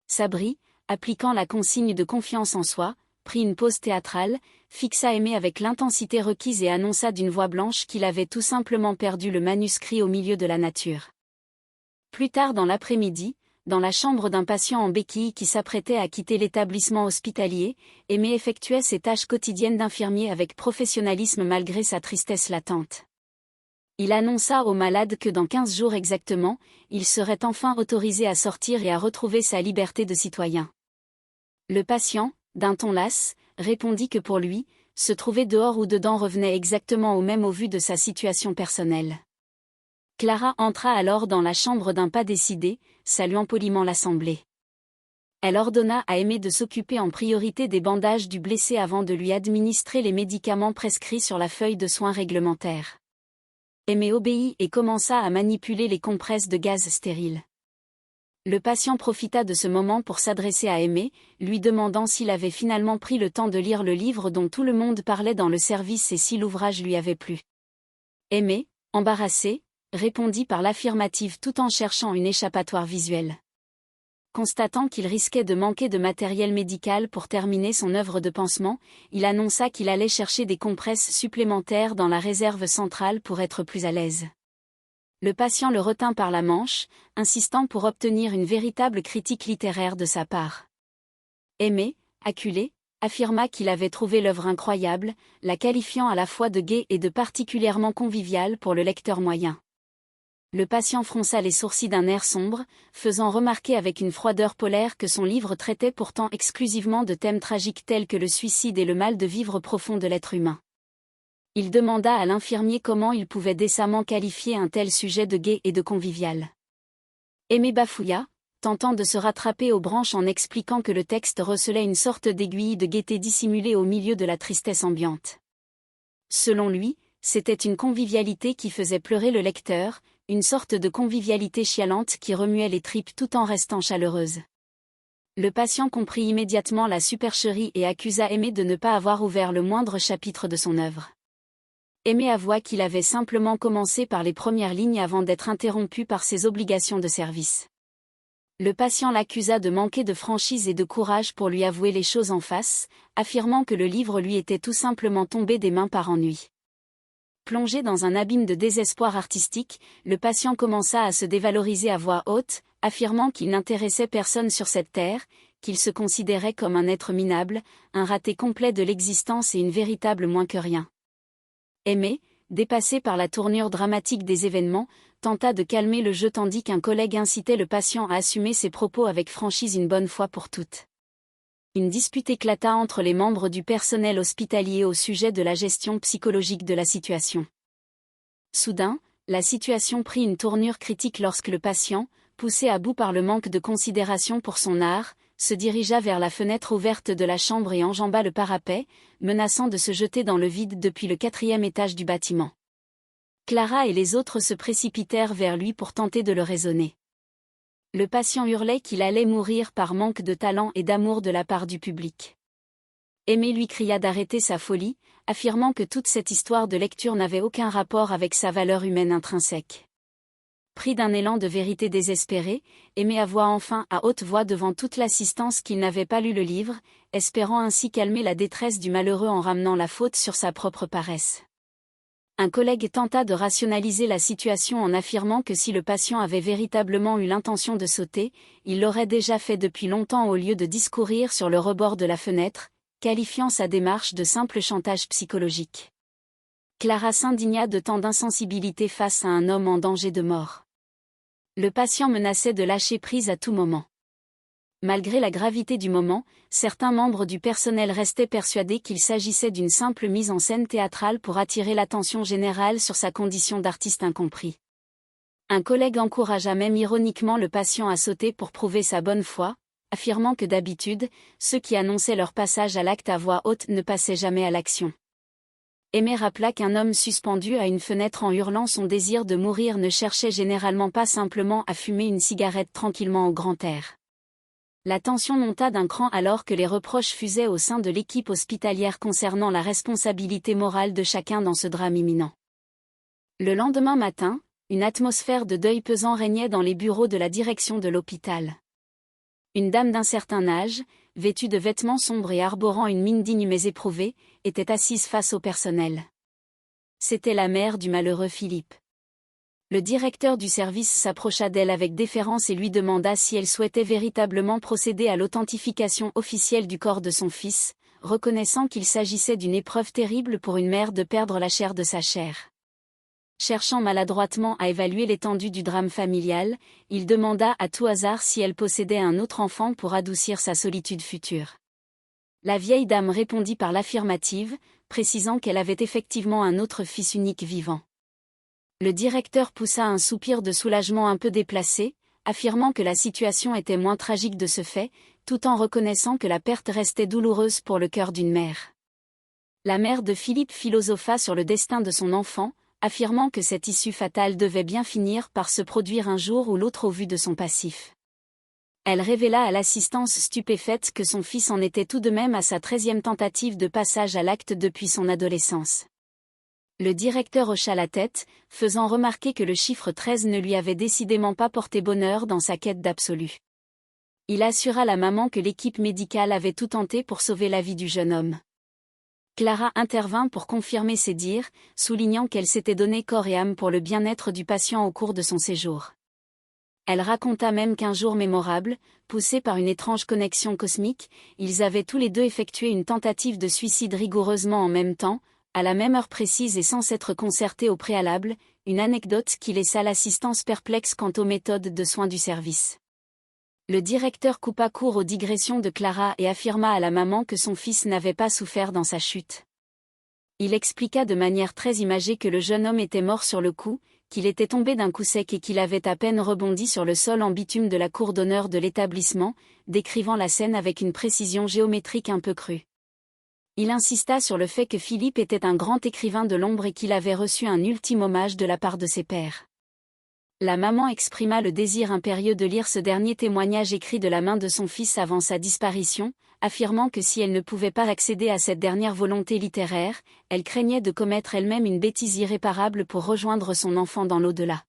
Sabri, appliquant la consigne de confiance en soi, prit une pause théâtrale, fixa Aimé avec l'intensité requise et annonça d'une voix blanche qu'il avait tout simplement perdu le manuscrit au milieu de la nature. Plus tard dans l'après-midi, dans la chambre d'un patient en béquille qui s'apprêtait à quitter l'établissement hospitalier, Aimé effectuait ses tâches quotidiennes d'infirmier avec professionnalisme malgré sa tristesse latente. Il annonça au malade que dans 15 jours exactement, il serait enfin autorisé à sortir et à retrouver sa liberté de citoyen. Le patient, d'un ton las, répondit que pour lui, se trouver dehors ou dedans revenait exactement au même au vu de sa situation personnelle. Clara entra alors dans la chambre d'un pas décidé, saluant poliment l'assemblée. Elle ordonna à Aimé de s'occuper en priorité des bandages du blessé avant de lui administrer les médicaments prescrits sur la feuille de soins réglementaire. Aimé obéit et commença à manipuler les compresses de gaz stériles. Le patient profita de ce moment pour s'adresser à Aimé, lui demandant s'il avait finalement pris le temps de lire le livre dont tout le monde parlait dans le service et si l'ouvrage lui avait plu. Aimé, embarrassé, répondit par l'affirmative tout en cherchant une échappatoire visuelle. Constatant qu'il risquait de manquer de matériel médical pour terminer son œuvre de pansement, il annonça qu'il allait chercher des compresses supplémentaires dans la réserve centrale pour être plus à l'aise. Le patient le retint par la manche, insistant pour obtenir une véritable critique littéraire de sa part. Aimé, acculé, affirma qu'il avait trouvé l'œuvre incroyable, la qualifiant à la fois de gaie et de particulièrement conviviale pour le lecteur moyen. Le patient fronça les sourcils d'un air sombre, faisant remarquer avec une froideur polaire que son livre traitait pourtant exclusivement de thèmes tragiques tels que le suicide et le mal de vivre profond de l'être humain. Il demanda à l'infirmier comment il pouvait décemment qualifier un tel sujet de gai et de convivial. Aimé bafouilla, tentant de se rattraper aux branches en expliquant que le texte recelait une sorte d'aiguille de gaieté dissimulée au milieu de la tristesse ambiante. Selon lui, c'était une convivialité qui faisait pleurer le lecteur, une sorte de convivialité chialante qui remuait les tripes tout en restant chaleureuse. Le patient comprit immédiatement la supercherie et accusa Aimé de ne pas avoir ouvert le moindre chapitre de son œuvre. Aimé avoua qu'il avait simplement commencé par les premières lignes avant d'être interrompu par ses obligations de service. Le patient l'accusa de manquer de franchise et de courage pour lui avouer les choses en face, affirmant que le livre lui était tout simplement tombé des mains par ennui. Plongé dans un abîme de désespoir artistique, le patient commença à se dévaloriser à voix haute, affirmant qu'il n'intéressait personne sur cette terre, qu'il se considérait comme un être minable, un raté complet de l'existence et une véritable moins que rien. Aimé, dépassé par la tournure dramatique des événements, tenta de calmer le jeu tandis qu'un collègue incitait le patient à assumer ses propos avec franchise une bonne fois pour toutes. Une dispute éclata entre les membres du personnel hospitalier au sujet de la gestion psychologique de la situation. Soudain, la situation prit une tournure critique lorsque le patient, poussé à bout par le manque de considération pour son art, se dirigea vers la fenêtre ouverte de la chambre et enjamba le parapet, menaçant de se jeter dans le vide depuis le 4e étage du bâtiment. Clara et les autres se précipitèrent vers lui pour tenter de le raisonner. Le patient hurlait qu'il allait mourir par manque de talent et d'amour de la part du public. Aimé lui cria d'arrêter sa folie, affirmant que toute cette histoire de lecture n'avait aucun rapport avec sa valeur humaine intrinsèque. Pris d'un élan de vérité désespéré, Aimé avoua enfin à haute voix devant toute l'assistance qu'il n'avait pas lu le livre, espérant ainsi calmer la détresse du malheureux en ramenant la faute sur sa propre paresse. Un collègue tenta de rationaliser la situation en affirmant que si le patient avait véritablement eu l'intention de sauter, il l'aurait déjà fait depuis longtemps au lieu de discourir sur le rebord de la fenêtre, qualifiant sa démarche de simple chantage psychologique. Clara s'indigna de tant d'insensibilité face à un homme en danger de mort. Le patient menaçait de lâcher prise à tout moment. Malgré la gravité du moment, certains membres du personnel restaient persuadés qu'il s'agissait d'une simple mise en scène théâtrale pour attirer l'attention générale sur sa condition d'artiste incompris. Un collègue encouragea même ironiquement le patient à sauter pour prouver sa bonne foi, affirmant que d'habitude, ceux qui annonçaient leur passage à l'acte à voix haute ne passaient jamais à l'action. Aimé rappela qu'un homme suspendu à une fenêtre en hurlant son désir de mourir ne cherchait généralement pas simplement à fumer une cigarette tranquillement au grand air. La tension monta d'un cran alors que les reproches fusaient au sein de l'équipe hospitalière concernant la responsabilité morale de chacun dans ce drame imminent. Le lendemain matin, une atmosphère de deuil pesant régnait dans les bureaux de la direction de l'hôpital. Une dame d'un certain âge, vêtue de vêtements sombres et arborant une mine digne mais éprouvée, était assise face au personnel. C'était la mère du malheureux Philippe. Le directeur du service s'approcha d'elle avec déférence et lui demanda si elle souhaitait véritablement procéder à l'authentification officielle du corps de son fils, reconnaissant qu'il s'agissait d'une épreuve terrible pour une mère de perdre la chair de sa chair. Cherchant maladroitement à évaluer l'étendue du drame familial, il demanda à tout hasard si elle possédait un autre enfant pour adoucir sa solitude future. La vieille dame répondit par l'affirmative, précisant qu'elle avait effectivement un autre fils unique vivant. Le directeur poussa un soupir de soulagement un peu déplacé, affirmant que la situation était moins tragique de ce fait, tout en reconnaissant que la perte restait douloureuse pour le cœur d'une mère. La mère de Philippe philosopha sur le destin de son enfant, affirmant que cette issue fatale devait bien finir par se produire un jour ou l'autre au vu de son passif. Elle révéla à l'assistance stupéfaite que son fils en était tout de même à sa 13e tentative de passage à l'acte depuis son adolescence. Le directeur hocha la tête, faisant remarquer que le chiffre 13 ne lui avait décidément pas porté bonheur dans sa quête d'absolu. Il assura la maman que l'équipe médicale avait tout tenté pour sauver la vie du jeune homme. Clara intervint pour confirmer ses dires, soulignant qu'elle s'était donné corps et âme pour le bien-être du patient au cours de son séjour. Elle raconta même qu'un jour mémorable, poussés par une étrange connexion cosmique, ils avaient tous les deux effectué une tentative de suicide rigoureusement en même temps, à la même heure précise et sans s'être concertés au préalable, une anecdote qui laissa l'assistance perplexe quant aux méthodes de soins du service. Le directeur coupa court aux digressions de Clara et affirma à la maman que son fils n'avait pas souffert dans sa chute. Il expliqua de manière très imagée que le jeune homme était mort sur le coup, qu'il était tombé d'un coup sec et qu'il avait à peine rebondi sur le sol en bitume de la cour d'honneur de l'établissement, décrivant la scène avec une précision géométrique un peu crue. Il insista sur le fait que Philippe était un grand écrivain de l'ombre et qu'il avait reçu un ultime hommage de la part de ses pairs. La maman exprima le désir impérieux de lire ce dernier témoignage écrit de la main de son fils avant sa disparition, affirmant que si elle ne pouvait pas accéder à cette dernière volonté littéraire, elle craignait de commettre elle-même une bêtise irréparable pour rejoindre son enfant dans l'au-delà.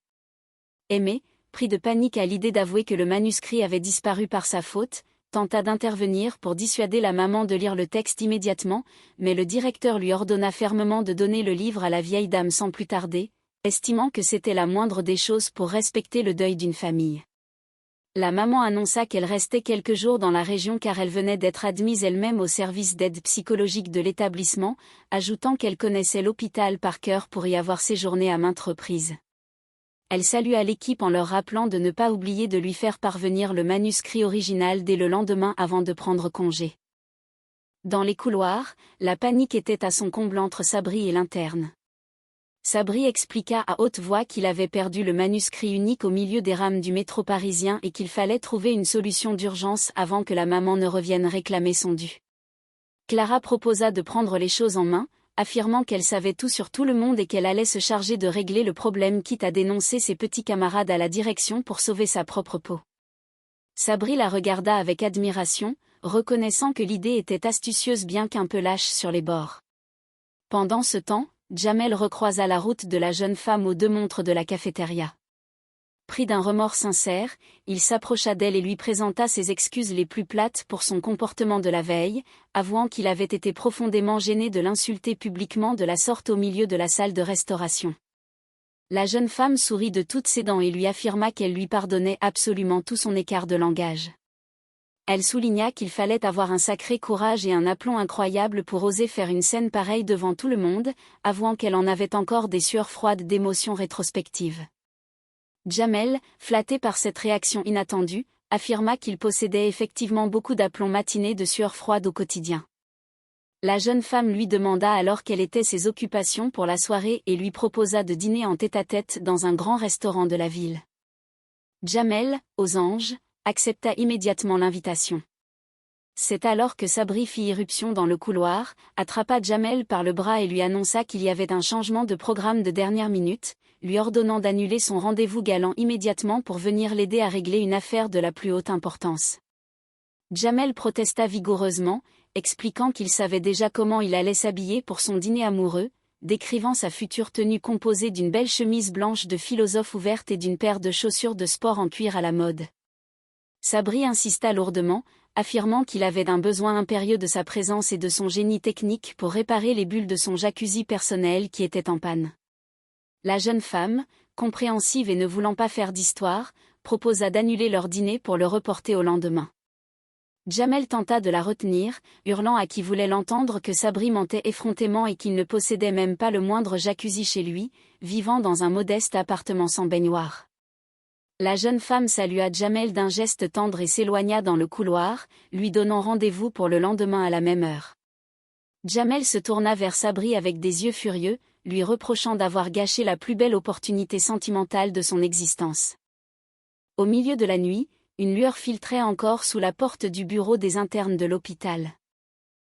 Aimé, pris de panique à l'idée d'avouer que le manuscrit avait disparu par sa faute, tenta d'intervenir pour dissuader la maman de lire le texte immédiatement, mais le directeur lui ordonna fermement de donner le livre à la vieille dame sans plus tarder, estimant que c'était la moindre des choses pour respecter le deuil d'une famille. La maman annonça qu'elle restait quelques jours dans la région car elle venait d'être admise elle-même au service d'aide psychologique de l'établissement, ajoutant qu'elle connaissait l'hôpital par cœur pour y avoir séjourné à maintes reprises. Elle salua l'équipe en leur rappelant de ne pas oublier de lui faire parvenir le manuscrit original dès le lendemain avant de prendre congé. Dans les couloirs, la panique était à son comble entre Sabri et l'interne. Sabri expliqua à haute voix qu'il avait perdu le manuscrit unique au milieu des rames du métro parisien et qu'il fallait trouver une solution d'urgence avant que la maman ne revienne réclamer son dû. Clara proposa de prendre les choses en main, affirmant qu'elle savait tout sur tout le monde et qu'elle allait se charger de régler le problème quitte à dénoncer ses petits camarades à la direction pour sauver sa propre peau. Sabri la regarda avec admiration, reconnaissant que l'idée était astucieuse bien qu'un peu lâche sur les bords. Pendant ce temps, Jamel recroisa la route de la jeune femme aux 2 montres de la cafétéria. Pris d'un remords sincère, il s'approcha d'elle et lui présenta ses excuses les plus plates pour son comportement de la veille, avouant qu'il avait été profondément gêné de l'insulter publiquement de la sorte au milieu de la salle de restauration. La jeune femme sourit de toutes ses dents et lui affirma qu'elle lui pardonnait absolument tout son écart de langage. Elle souligna qu'il fallait avoir un sacré courage et un aplomb incroyable pour oser faire une scène pareille devant tout le monde, avouant qu'elle en avait encore des sueurs froides d'émotion rétrospective. Jamel, flatté par cette réaction inattendue, affirma qu'il possédait effectivement beaucoup d'aplomb matiné de sueur froide au quotidien. La jeune femme lui demanda alors quelles étaient ses occupations pour la soirée et lui proposa de dîner en tête-à-tête dans un grand restaurant de la ville. Jamel, aux anges, accepta immédiatement l'invitation. C'est alors que Sabri fit irruption dans le couloir, attrapa Jamel par le bras et lui annonça qu'il y avait un changement de programme de dernière minute, lui ordonnant d'annuler son rendez-vous galant immédiatement pour venir l'aider à régler une affaire de la plus haute importance. Jamel protesta vigoureusement, expliquant qu'il savait déjà comment il allait s'habiller pour son dîner amoureux, décrivant sa future tenue composée d'une belle chemise blanche de philosophe ouverte et d'une paire de chaussures de sport en cuir à la mode. Sabri insista lourdement, affirmant qu'il avait un besoin impérieux de sa présence et de son génie technique pour réparer les bulles de son jacuzzi personnel qui était en panne. La jeune femme, compréhensive et ne voulant pas faire d'histoire, proposa d'annuler leur dîner pour le reporter au lendemain. Jamel tenta de la retenir, hurlant à qui voulait l'entendre que Sabri mentait effrontément et qu'il ne possédait même pas le moindre jacuzzi chez lui, vivant dans un modeste appartement sans baignoire. La jeune femme salua Jamel d'un geste tendre et s'éloigna dans le couloir, lui donnant rendez-vous pour le lendemain à la même heure. Jamel se tourna vers Sabri avec des yeux furieux, lui reprochant d'avoir gâché la plus belle opportunité sentimentale de son existence. Au milieu de la nuit, une lueur filtrait encore sous la porte du bureau des internes de l'hôpital.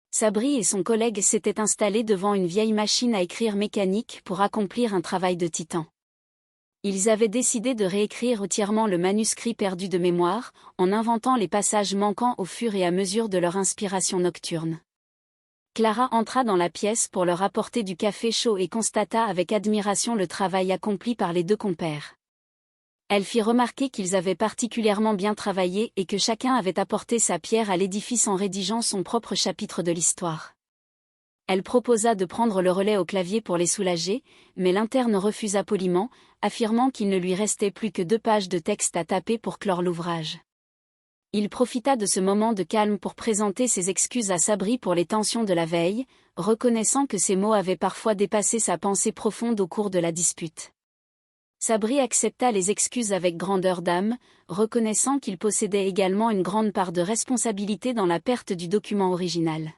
Sabri et son collègue s'étaient installés devant une vieille machine à écrire mécanique pour accomplir un travail de titan. Ils avaient décidé de réécrire entièrement le manuscrit perdu de mémoire, en inventant les passages manquants au fur et à mesure de leur inspiration nocturne. Clara entra dans la pièce pour leur apporter du café chaud et constata avec admiration le travail accompli par les deux compères. Elle fit remarquer qu'ils avaient particulièrement bien travaillé et que chacun avait apporté sa pierre à l'édifice en rédigeant son propre chapitre de l'histoire. Elle proposa de prendre le relais au clavier pour les soulager, mais l'interne refusa poliment, affirmant qu'il ne lui restait plus que 2 pages de texte à taper pour clore l'ouvrage. Il profita de ce moment de calme pour présenter ses excuses à Sabri pour les tensions de la veille, reconnaissant que ses mots avaient parfois dépassé sa pensée profonde au cours de la dispute. Sabri accepta les excuses avec grandeur d'âme, reconnaissant qu'il possédait également une grande part de responsabilité dans la perte du document original.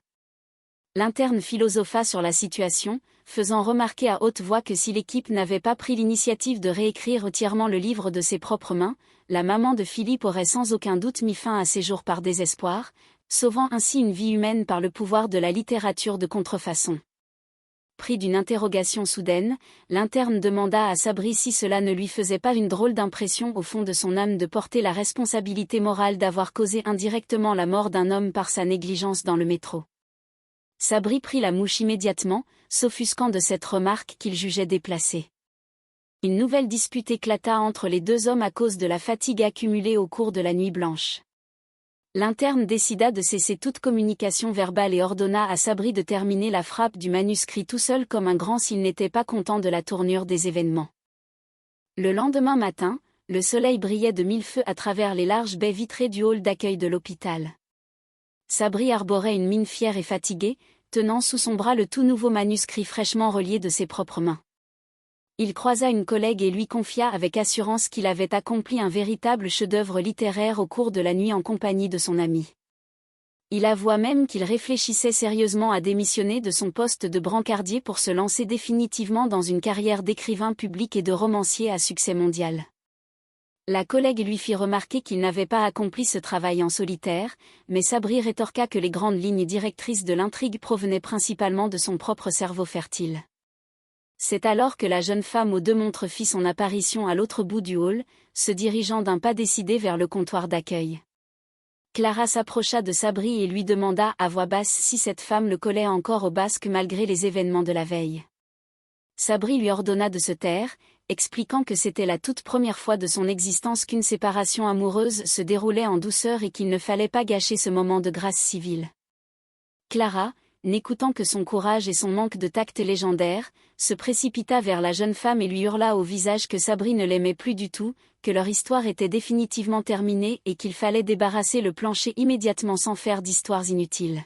L'interne philosopha sur la situation, faisant remarquer à haute voix que si l'équipe n'avait pas pris l'initiative de réécrire entièrement le livre de ses propres mains, la maman de Philippe aurait sans aucun doute mis fin à ses jours par désespoir, sauvant ainsi une vie humaine par le pouvoir de la littérature de contrefaçon. Pris d'une interrogation soudaine, l'interne demanda à Sabri si cela ne lui faisait pas une drôle d'impression au fond de son âme de porter la responsabilité morale d'avoir causé indirectement la mort d'un homme par sa négligence dans le métro. Sabri prit la mouche immédiatement, s'offusquant de cette remarque qu'il jugeait déplacée. Une nouvelle dispute éclata entre les deux hommes à cause de la fatigue accumulée au cours de la nuit blanche. L'interne décida de cesser toute communication verbale et ordonna à Sabri de terminer la frappe du manuscrit tout seul comme un grand s'il n'était pas content de la tournure des événements. Le lendemain matin, le soleil brillait de 1000 feux à travers les larges baies vitrées du hall d'accueil de l'hôpital. Sabri arborait une mine fière et fatiguée, tenant sous son bras le tout nouveau manuscrit fraîchement relié de ses propres mains. Il croisa une collègue et lui confia avec assurance qu'il avait accompli un véritable chef-d'œuvre littéraire au cours de la nuit en compagnie de son ami. Il avoua même qu'il réfléchissait sérieusement à démissionner de son poste de brancardier pour se lancer définitivement dans une carrière d'écrivain public et de romancier à succès mondial. La collègue lui fit remarquer qu'il n'avait pas accompli ce travail en solitaire, mais Sabri rétorqua que les grandes lignes directrices de l'intrigue provenaient principalement de son propre cerveau fertile. C'est alors que la jeune femme aux 2 montres fit son apparition à l'autre bout du hall, se dirigeant d'un pas décidé vers le comptoir d'accueil. Clara s'approcha de Sabri et lui demanda à voix basse si cette femme le collait encore au basque malgré les événements de la veille. Sabri lui ordonna de se taire, expliquant que c'était la toute première fois de son existence qu'une séparation amoureuse se déroulait en douceur et qu'il ne fallait pas gâcher ce moment de grâce civile. Clara, n'écoutant que son courage et son manque de tact légendaire, se précipita vers la jeune femme et lui hurla au visage que Sabri ne l'aimait plus du tout, que leur histoire était définitivement terminée et qu'il fallait débarrasser le plancher immédiatement sans faire d'histoires inutiles.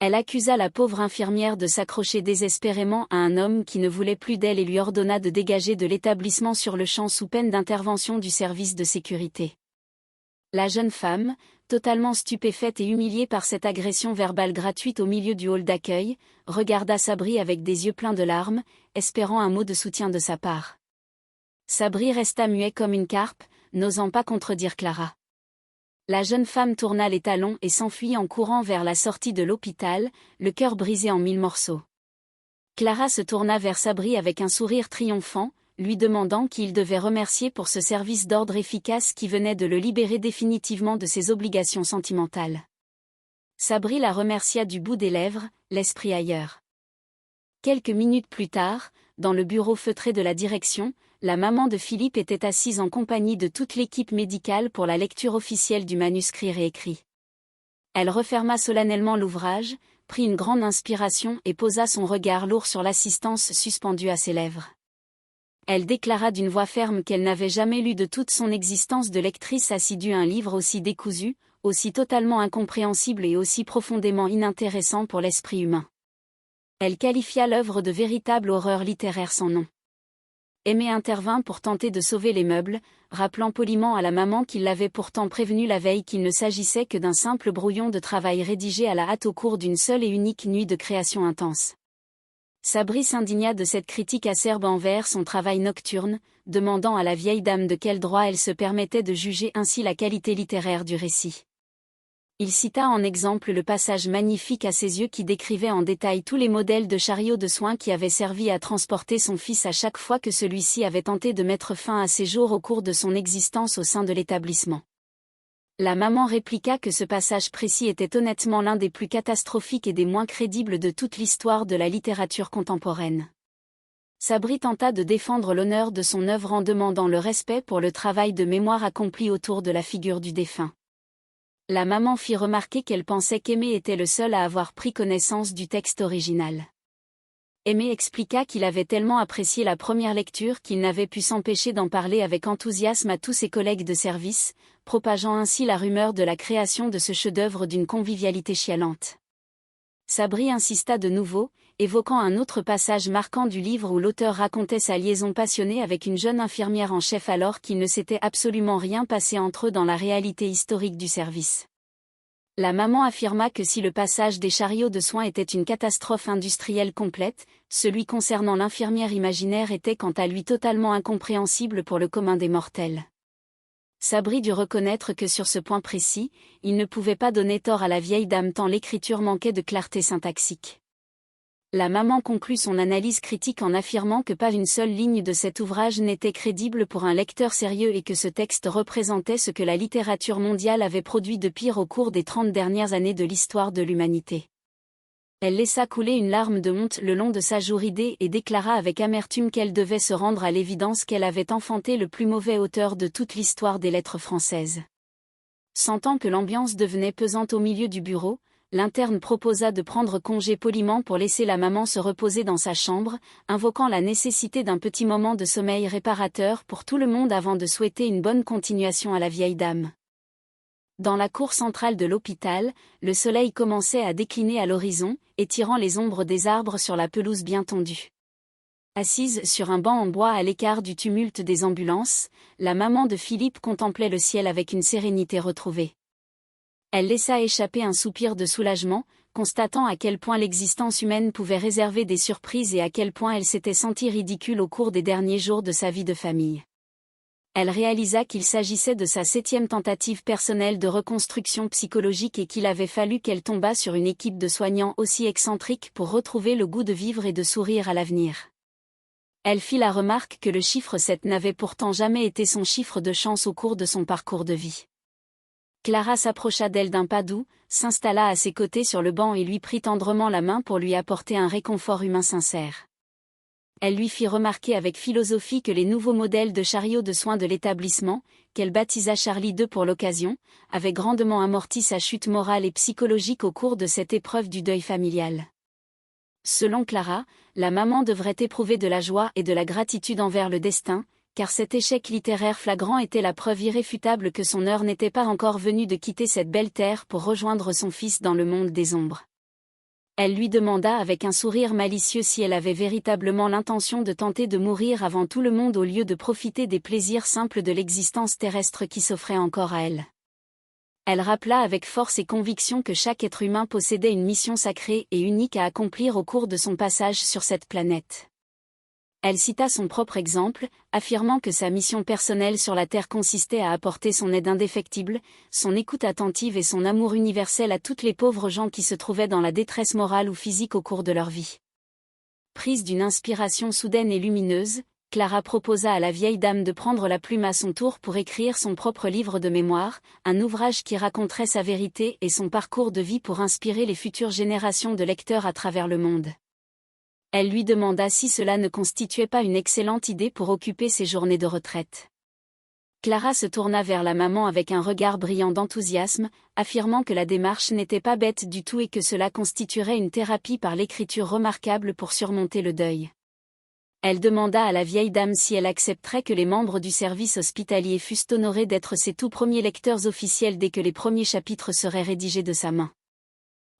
Elle accusa la pauvre infirmière de s'accrocher désespérément à un homme qui ne voulait plus d'elle et lui ordonna de dégager de l'établissement sur le champ sous peine d'intervention du service de sécurité. La jeune femme, totalement stupéfaite et humiliée par cette agression verbale gratuite au milieu du hall d'accueil, regarda Sabri avec des yeux pleins de larmes, espérant un mot de soutien de sa part. Sabri resta muet comme une carpe, n'osant pas contredire Clara. La jeune femme tourna les talons et s'enfuit en courant vers la sortie de l'hôpital, le cœur brisé en 1000 morceaux. Clara se tourna vers Sabri avec un sourire triomphant, lui demandant qui il devait remercier pour ce service d'ordre efficace qui venait de le libérer définitivement de ses obligations sentimentales. Sabri la remercia du bout des lèvres, l'esprit ailleurs. Quelques minutes plus tard, dans le bureau feutré de la direction, la maman de Philippe était assise en compagnie de toute l'équipe médicale pour la lecture officielle du manuscrit réécrit. Elle referma solennellement l'ouvrage, prit une grande inspiration et posa son regard lourd sur l'assistance suspendue à ses lèvres. Elle déclara d'une voix ferme qu'elle n'avait jamais lu de toute son existence de lectrice assidue un livre aussi décousu, aussi totalement incompréhensible et aussi profondément inintéressant pour l'esprit humain. Elle qualifia l'œuvre de véritable horreur littéraire sans nom. Aimé intervint pour tenter de sauver les meubles, rappelant poliment à la maman qu'il l'avait pourtant prévenu la veille qu'il ne s'agissait que d'un simple brouillon de travail rédigé à la hâte au cours d'une seule et unique nuit de création intense. Sabri s'indigna de cette critique acerbe envers son travail nocturne, demandant à la vieille dame de quel droit elle se permettait de juger ainsi la qualité littéraire du récit. Il cita en exemple le passage magnifique à ses yeux qui décrivait en détail tous les modèles de chariots de soins qui avaient servi à transporter son fils à chaque fois que celui-ci avait tenté de mettre fin à ses jours au cours de son existence au sein de l'établissement. La maman répliqua que ce passage précis était honnêtement l'un des plus catastrophiques et des moins crédibles de toute l'histoire de la littérature contemporaine. Sabri tenta de défendre l'honneur de son œuvre en demandant le respect pour le travail de mémoire accompli autour de la figure du défunt. La maman fit remarquer qu'elle pensait qu'Aimé était le seul à avoir pris connaissance du texte original. Aimé expliqua qu'il avait tellement apprécié la première lecture qu'il n'avait pu s'empêcher d'en parler avec enthousiasme à tous ses collègues de service, propageant ainsi la rumeur de la création de ce chef-d'œuvre d'une convivialité chialante. Sabri insista de nouveau, évoquant un autre passage marquant du livre où l'auteur racontait sa liaison passionnée avec une jeune infirmière en chef alors qu'il ne s'était absolument rien passé entre eux dans la réalité historique du service. La maman affirma que si le passage des chariots de soins était une catastrophe industrielle complète, celui concernant l'infirmière imaginaire était quant à lui totalement incompréhensible pour le commun des mortels. Sabri dut reconnaître que sur ce point précis, il ne pouvait pas donner tort à la vieille dame tant l'écriture manquait de clarté syntaxique. La maman conclut son analyse critique en affirmant que pas une seule ligne de cet ouvrage n'était crédible pour un lecteur sérieux et que ce texte représentait ce que la littérature mondiale avait produit de pire au cours des 30 dernières années de l'histoire de l'humanité. Elle laissa couler une larme de honte le long de sa joue ridée et déclara avec amertume qu'elle devait se rendre à l'évidence qu'elle avait enfanté le plus mauvais auteur de toute l'histoire des lettres françaises. Sentant que l'ambiance devenait pesante au milieu du bureau, l'interne proposa de prendre congé poliment pour laisser la maman se reposer dans sa chambre, invoquant la nécessité d'un petit moment de sommeil réparateur pour tout le monde avant de souhaiter une bonne continuation à la vieille dame. Dans la cour centrale de l'hôpital, le soleil commençait à décliner à l'horizon, étirant les ombres des arbres sur la pelouse bien tondue. Assise sur un banc en bois à l'écart du tumulte des ambulances, la maman de Philippe contemplait le ciel avec une sérénité retrouvée. Elle laissa échapper un soupir de soulagement, constatant à quel point l'existence humaine pouvait réserver des surprises et à quel point elle s'était sentie ridicule au cours des derniers jours de sa vie de famille. Elle réalisa qu'il s'agissait de sa 7e tentative personnelle de reconstruction psychologique et qu'il avait fallu qu'elle tombât sur une équipe de soignants aussi excentriques pour retrouver le goût de vivre et de sourire à l'avenir. Elle fit la remarque que le chiffre 7 n'avait pourtant jamais été son chiffre de chance au cours de son parcours de vie. Clara s'approcha d'elle d'un pas doux, s'installa à ses côtés sur le banc et lui prit tendrement la main pour lui apporter un réconfort humain sincère. Elle lui fit remarquer avec philosophie que les nouveaux modèles de chariots de soins de l'établissement, qu'elle baptisa Charlie II pour l'occasion, avaient grandement amorti sa chute morale et psychologique au cours de cette épreuve du deuil familial. Selon Clara, la maman devrait éprouver de la joie et de la gratitude envers le destin, car cet échec littéraire flagrant était la preuve irréfutable que son heure n'était pas encore venue de quitter cette belle terre pour rejoindre son fils dans le monde des ombres. Elle lui demanda avec un sourire malicieux si elle avait véritablement l'intention de tenter de mourir avant tout le monde au lieu de profiter des plaisirs simples de l'existence terrestre qui s'offrait encore à elle. Elle rappela avec force et conviction que chaque être humain possédait une mission sacrée et unique à accomplir au cours de son passage sur cette planète. Elle cita son propre exemple, affirmant que sa mission personnelle sur la Terre consistait à apporter son aide indéfectible, son écoute attentive et son amour universel à toutes les pauvres gens qui se trouvaient dans la détresse morale ou physique au cours de leur vie. Prise d'une inspiration soudaine et lumineuse, Clara proposa à la vieille dame de prendre la plume à son tour pour écrire son propre livre de mémoire, un ouvrage qui raconterait sa vérité et son parcours de vie pour inspirer les futures générations de lecteurs à travers le monde. Elle lui demanda si cela ne constituait pas une excellente idée pour occuper ses journées de retraite. Clara se tourna vers la maman avec un regard brillant d'enthousiasme, affirmant que la démarche n'était pas bête du tout et que cela constituerait une thérapie par l'écriture remarquable pour surmonter le deuil. Elle demanda à la vieille dame si elle accepterait que les membres du service hospitalier fussent honorés d'être ses tout premiers lecteurs officiels dès que les premiers chapitres seraient rédigés de sa main.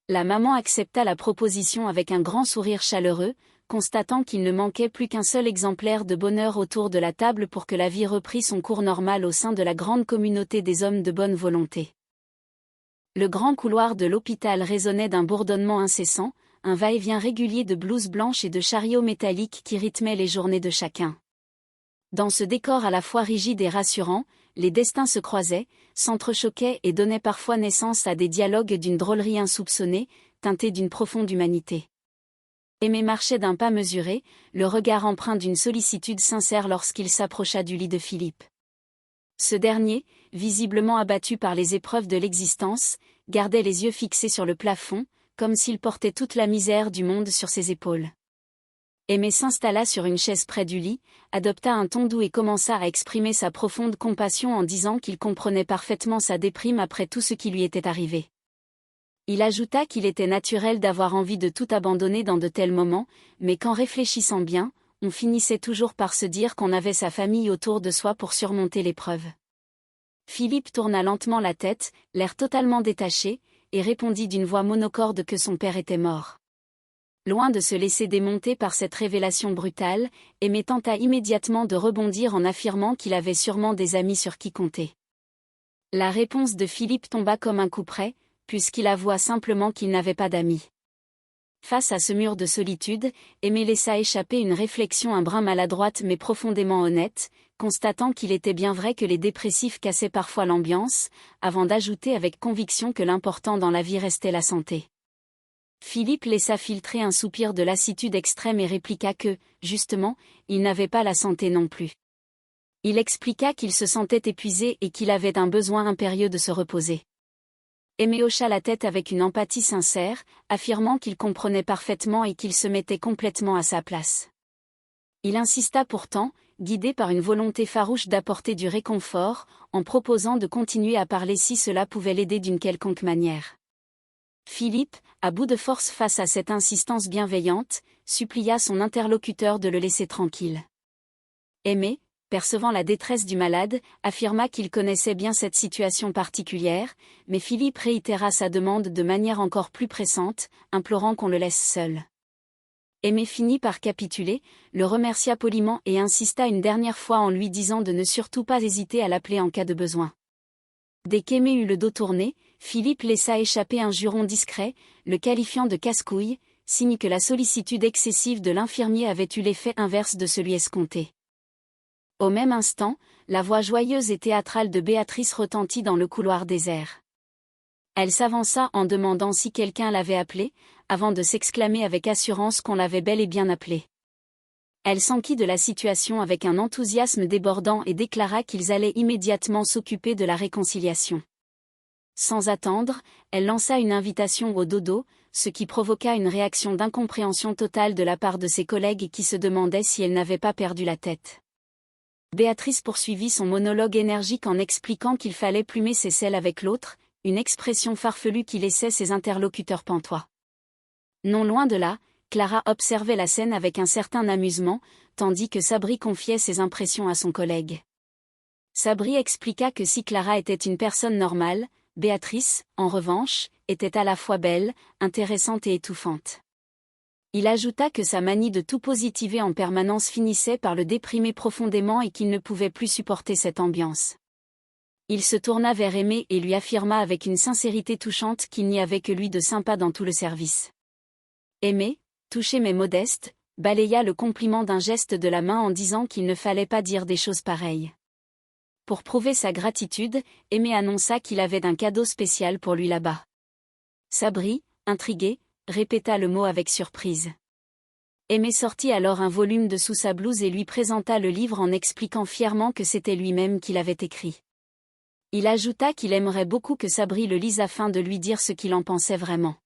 La maman accepta la proposition avec un grand sourire chaleureux, constatant qu'il ne manquait plus qu'un seul exemplaire de bonheur autour de la table pour que la vie reprît son cours normal au sein de la grande communauté des hommes de bonne volonté. Le grand couloir de l'hôpital résonnait d'un bourdonnement incessant, un va-et-vient régulier de blouses blanches et de chariots métalliques qui rythmaient les journées de chacun. Dans ce décor à la fois rigide et rassurant, les destins se croisaient, s'entrechoquaient et donnaient parfois naissance à des dialogues d'une drôlerie insoupçonnée, teintés d'une profonde humanité. Aimé marchait d'un pas mesuré, le regard empreint d'une sollicitude sincère lorsqu'il s'approcha du lit de Philippe. Ce dernier, visiblement abattu par les épreuves de l'existence, gardait les yeux fixés sur le plafond, comme s'il portait toute la misère du monde sur ses épaules. Aimé s'installa sur une chaise près du lit, adopta un ton doux et commença à exprimer sa profonde compassion en disant qu'il comprenait parfaitement sa déprime après tout ce qui lui était arrivé. Il ajouta qu'il était naturel d'avoir envie de tout abandonner dans de tels moments, mais qu'en réfléchissant bien, on finissait toujours par se dire qu'on avait sa famille autour de soi pour surmonter l'épreuve. Philippe tourna lentement la tête, l'air totalement détaché, et répondit d'une voix monocorde que son père était mort. Loin de se laisser démonter par cette révélation brutale, Aimé tenta immédiatement de rebondir en affirmant qu'il avait sûrement des amis sur qui compter. La réponse de Philippe tomba comme un coup près, puisqu'il avoua simplement qu'il n'avait pas d'amis. Face à ce mur de solitude, Aimé laissa échapper une réflexion un brin maladroite mais profondément honnête, constatant qu'il était bien vrai que les dépressifs cassaient parfois l'ambiance, avant d'ajouter avec conviction que l'important dans la vie restait la santé. Philippe laissa filtrer un soupir de lassitude extrême et répliqua que, justement, il n'avait pas la santé non plus. Il expliqua qu'il se sentait épuisé et qu'il avait un besoin impérieux de se reposer. Aimé hocha la tête avec une empathie sincère, affirmant qu'il comprenait parfaitement et qu'il se mettait complètement à sa place. Il insista pourtant, guidé par une volonté farouche d'apporter du réconfort, en proposant de continuer à parler si cela pouvait l'aider d'une quelconque manière. Philippe, à bout de force face à cette insistance bienveillante, supplia son interlocuteur de le laisser tranquille. Aimé, percevant la détresse du malade, affirma qu'il connaissait bien cette situation particulière, mais Philippe réitéra sa demande de manière encore plus pressante, implorant qu'on le laisse seul. Aimé finit par capituler, le remercia poliment et insista une dernière fois en lui disant de ne surtout pas hésiter à l'appeler en cas de besoin. Dès qu'Aimé eut le dos tourné, Philippe laissa échapper un juron discret, le qualifiant de casse-couille, signe que la sollicitude excessive de l'infirmier avait eu l'effet inverse de celui escompté. Au même instant, la voix joyeuse et théâtrale de Béatrice retentit dans le couloir désert. Elle s'avança en demandant si quelqu'un l'avait appelée, avant de s'exclamer avec assurance qu'on l'avait bel et bien appelée. Elle s'enquit de la situation avec un enthousiasme débordant et déclara qu'ils allaient immédiatement s'occuper de la réconciliation. Sans attendre, elle lança une invitation au dodo, ce qui provoqua une réaction d'incompréhension totale de la part de ses collègues qui se demandaient si elle n'avait pas perdu la tête. Béatrice poursuivit son monologue énergique en expliquant qu'il fallait plumer ses selles avec l'autre, une expression farfelue qui laissait ses interlocuteurs pantois. Non loin de là, Clara observait la scène avec un certain amusement, tandis que Sabri confiait ses impressions à son collègue. Sabri expliqua que si Clara était une personne normale, Béatrice, en revanche, était à la fois belle, intéressante et étouffante. Il ajouta que sa manie de tout positiver en permanence finissait par le déprimer profondément et qu'il ne pouvait plus supporter cette ambiance. Il se tourna vers Aimé et lui affirma avec une sincérité touchante qu'il n'y avait que lui de sympa dans tout le service. Aimé, touché mais modeste, balaya le compliment d'un geste de la main en disant qu'il ne fallait pas dire des choses pareilles. Pour prouver sa gratitude, Aimé annonça qu'il avait un cadeau spécial pour lui là-bas. Sabri, intrigué, répéta le mot avec surprise. Aimé sortit alors un volume de sous sa blouse et lui présenta le livre en expliquant fièrement que c'était lui-même qui l'avait écrit. Il ajouta qu'il aimerait beaucoup que Sabri le lise afin de lui dire ce qu'il en pensait vraiment.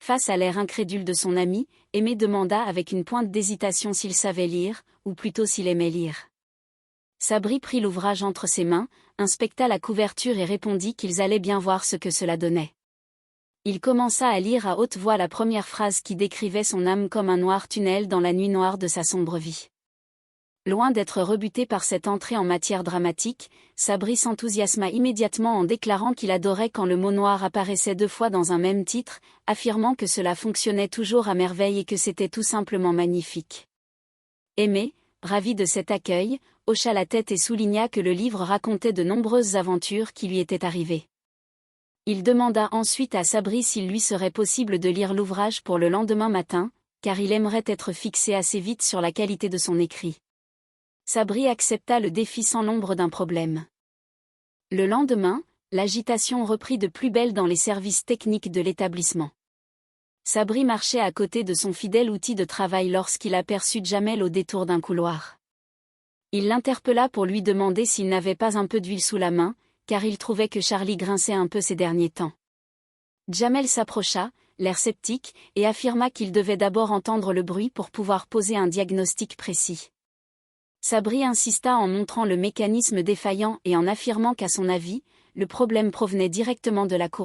Face à l'air incrédule de son ami, Aimé demanda avec une pointe d'hésitation s'il savait lire, ou plutôt s'il aimait lire. Sabri prit l'ouvrage entre ses mains, inspecta la couverture et répondit qu'ils allaient bien voir ce que cela donnait. Il commença à lire à haute voix la première phrase qui décrivait son âme comme un noir tunnel dans la nuit noire de sa sombre vie. Loin d'être rebuté par cette entrée en matière dramatique, Sabri s'enthousiasma immédiatement en déclarant qu'il adorait quand le mot noir apparaissait 2 fois dans un même titre, affirmant que cela fonctionnait toujours à merveille et que c'était tout simplement magnifique. Aimé, ravi de cet accueil, hocha la tête et souligna que le livre racontait de nombreuses aventures qui lui étaient arrivées. Il demanda ensuite à Sabri s'il lui serait possible de lire l'ouvrage pour le lendemain matin, car il aimerait être fixé assez vite sur la qualité de son écrit. Sabri accepta le défi sans l'ombre d'un problème. Le lendemain, l'agitation reprit de plus belle dans les services techniques de l'établissement. Sabri marchait à côté de son fidèle outil de travail lorsqu'il aperçut Jamel au détour d'un couloir. Il l'interpella pour lui demander s'il n'avait pas un peu d'huile sous la main, car il trouvait que Charlie grinçait un peu ces derniers temps. Jamel s'approcha, l'air sceptique, et affirma qu'il devait d'abord entendre le bruit pour pouvoir poser un diagnostic précis. Sabri insista en montrant le mécanisme défaillant et en affirmant qu'à son avis, le problème provenait directement de la cour.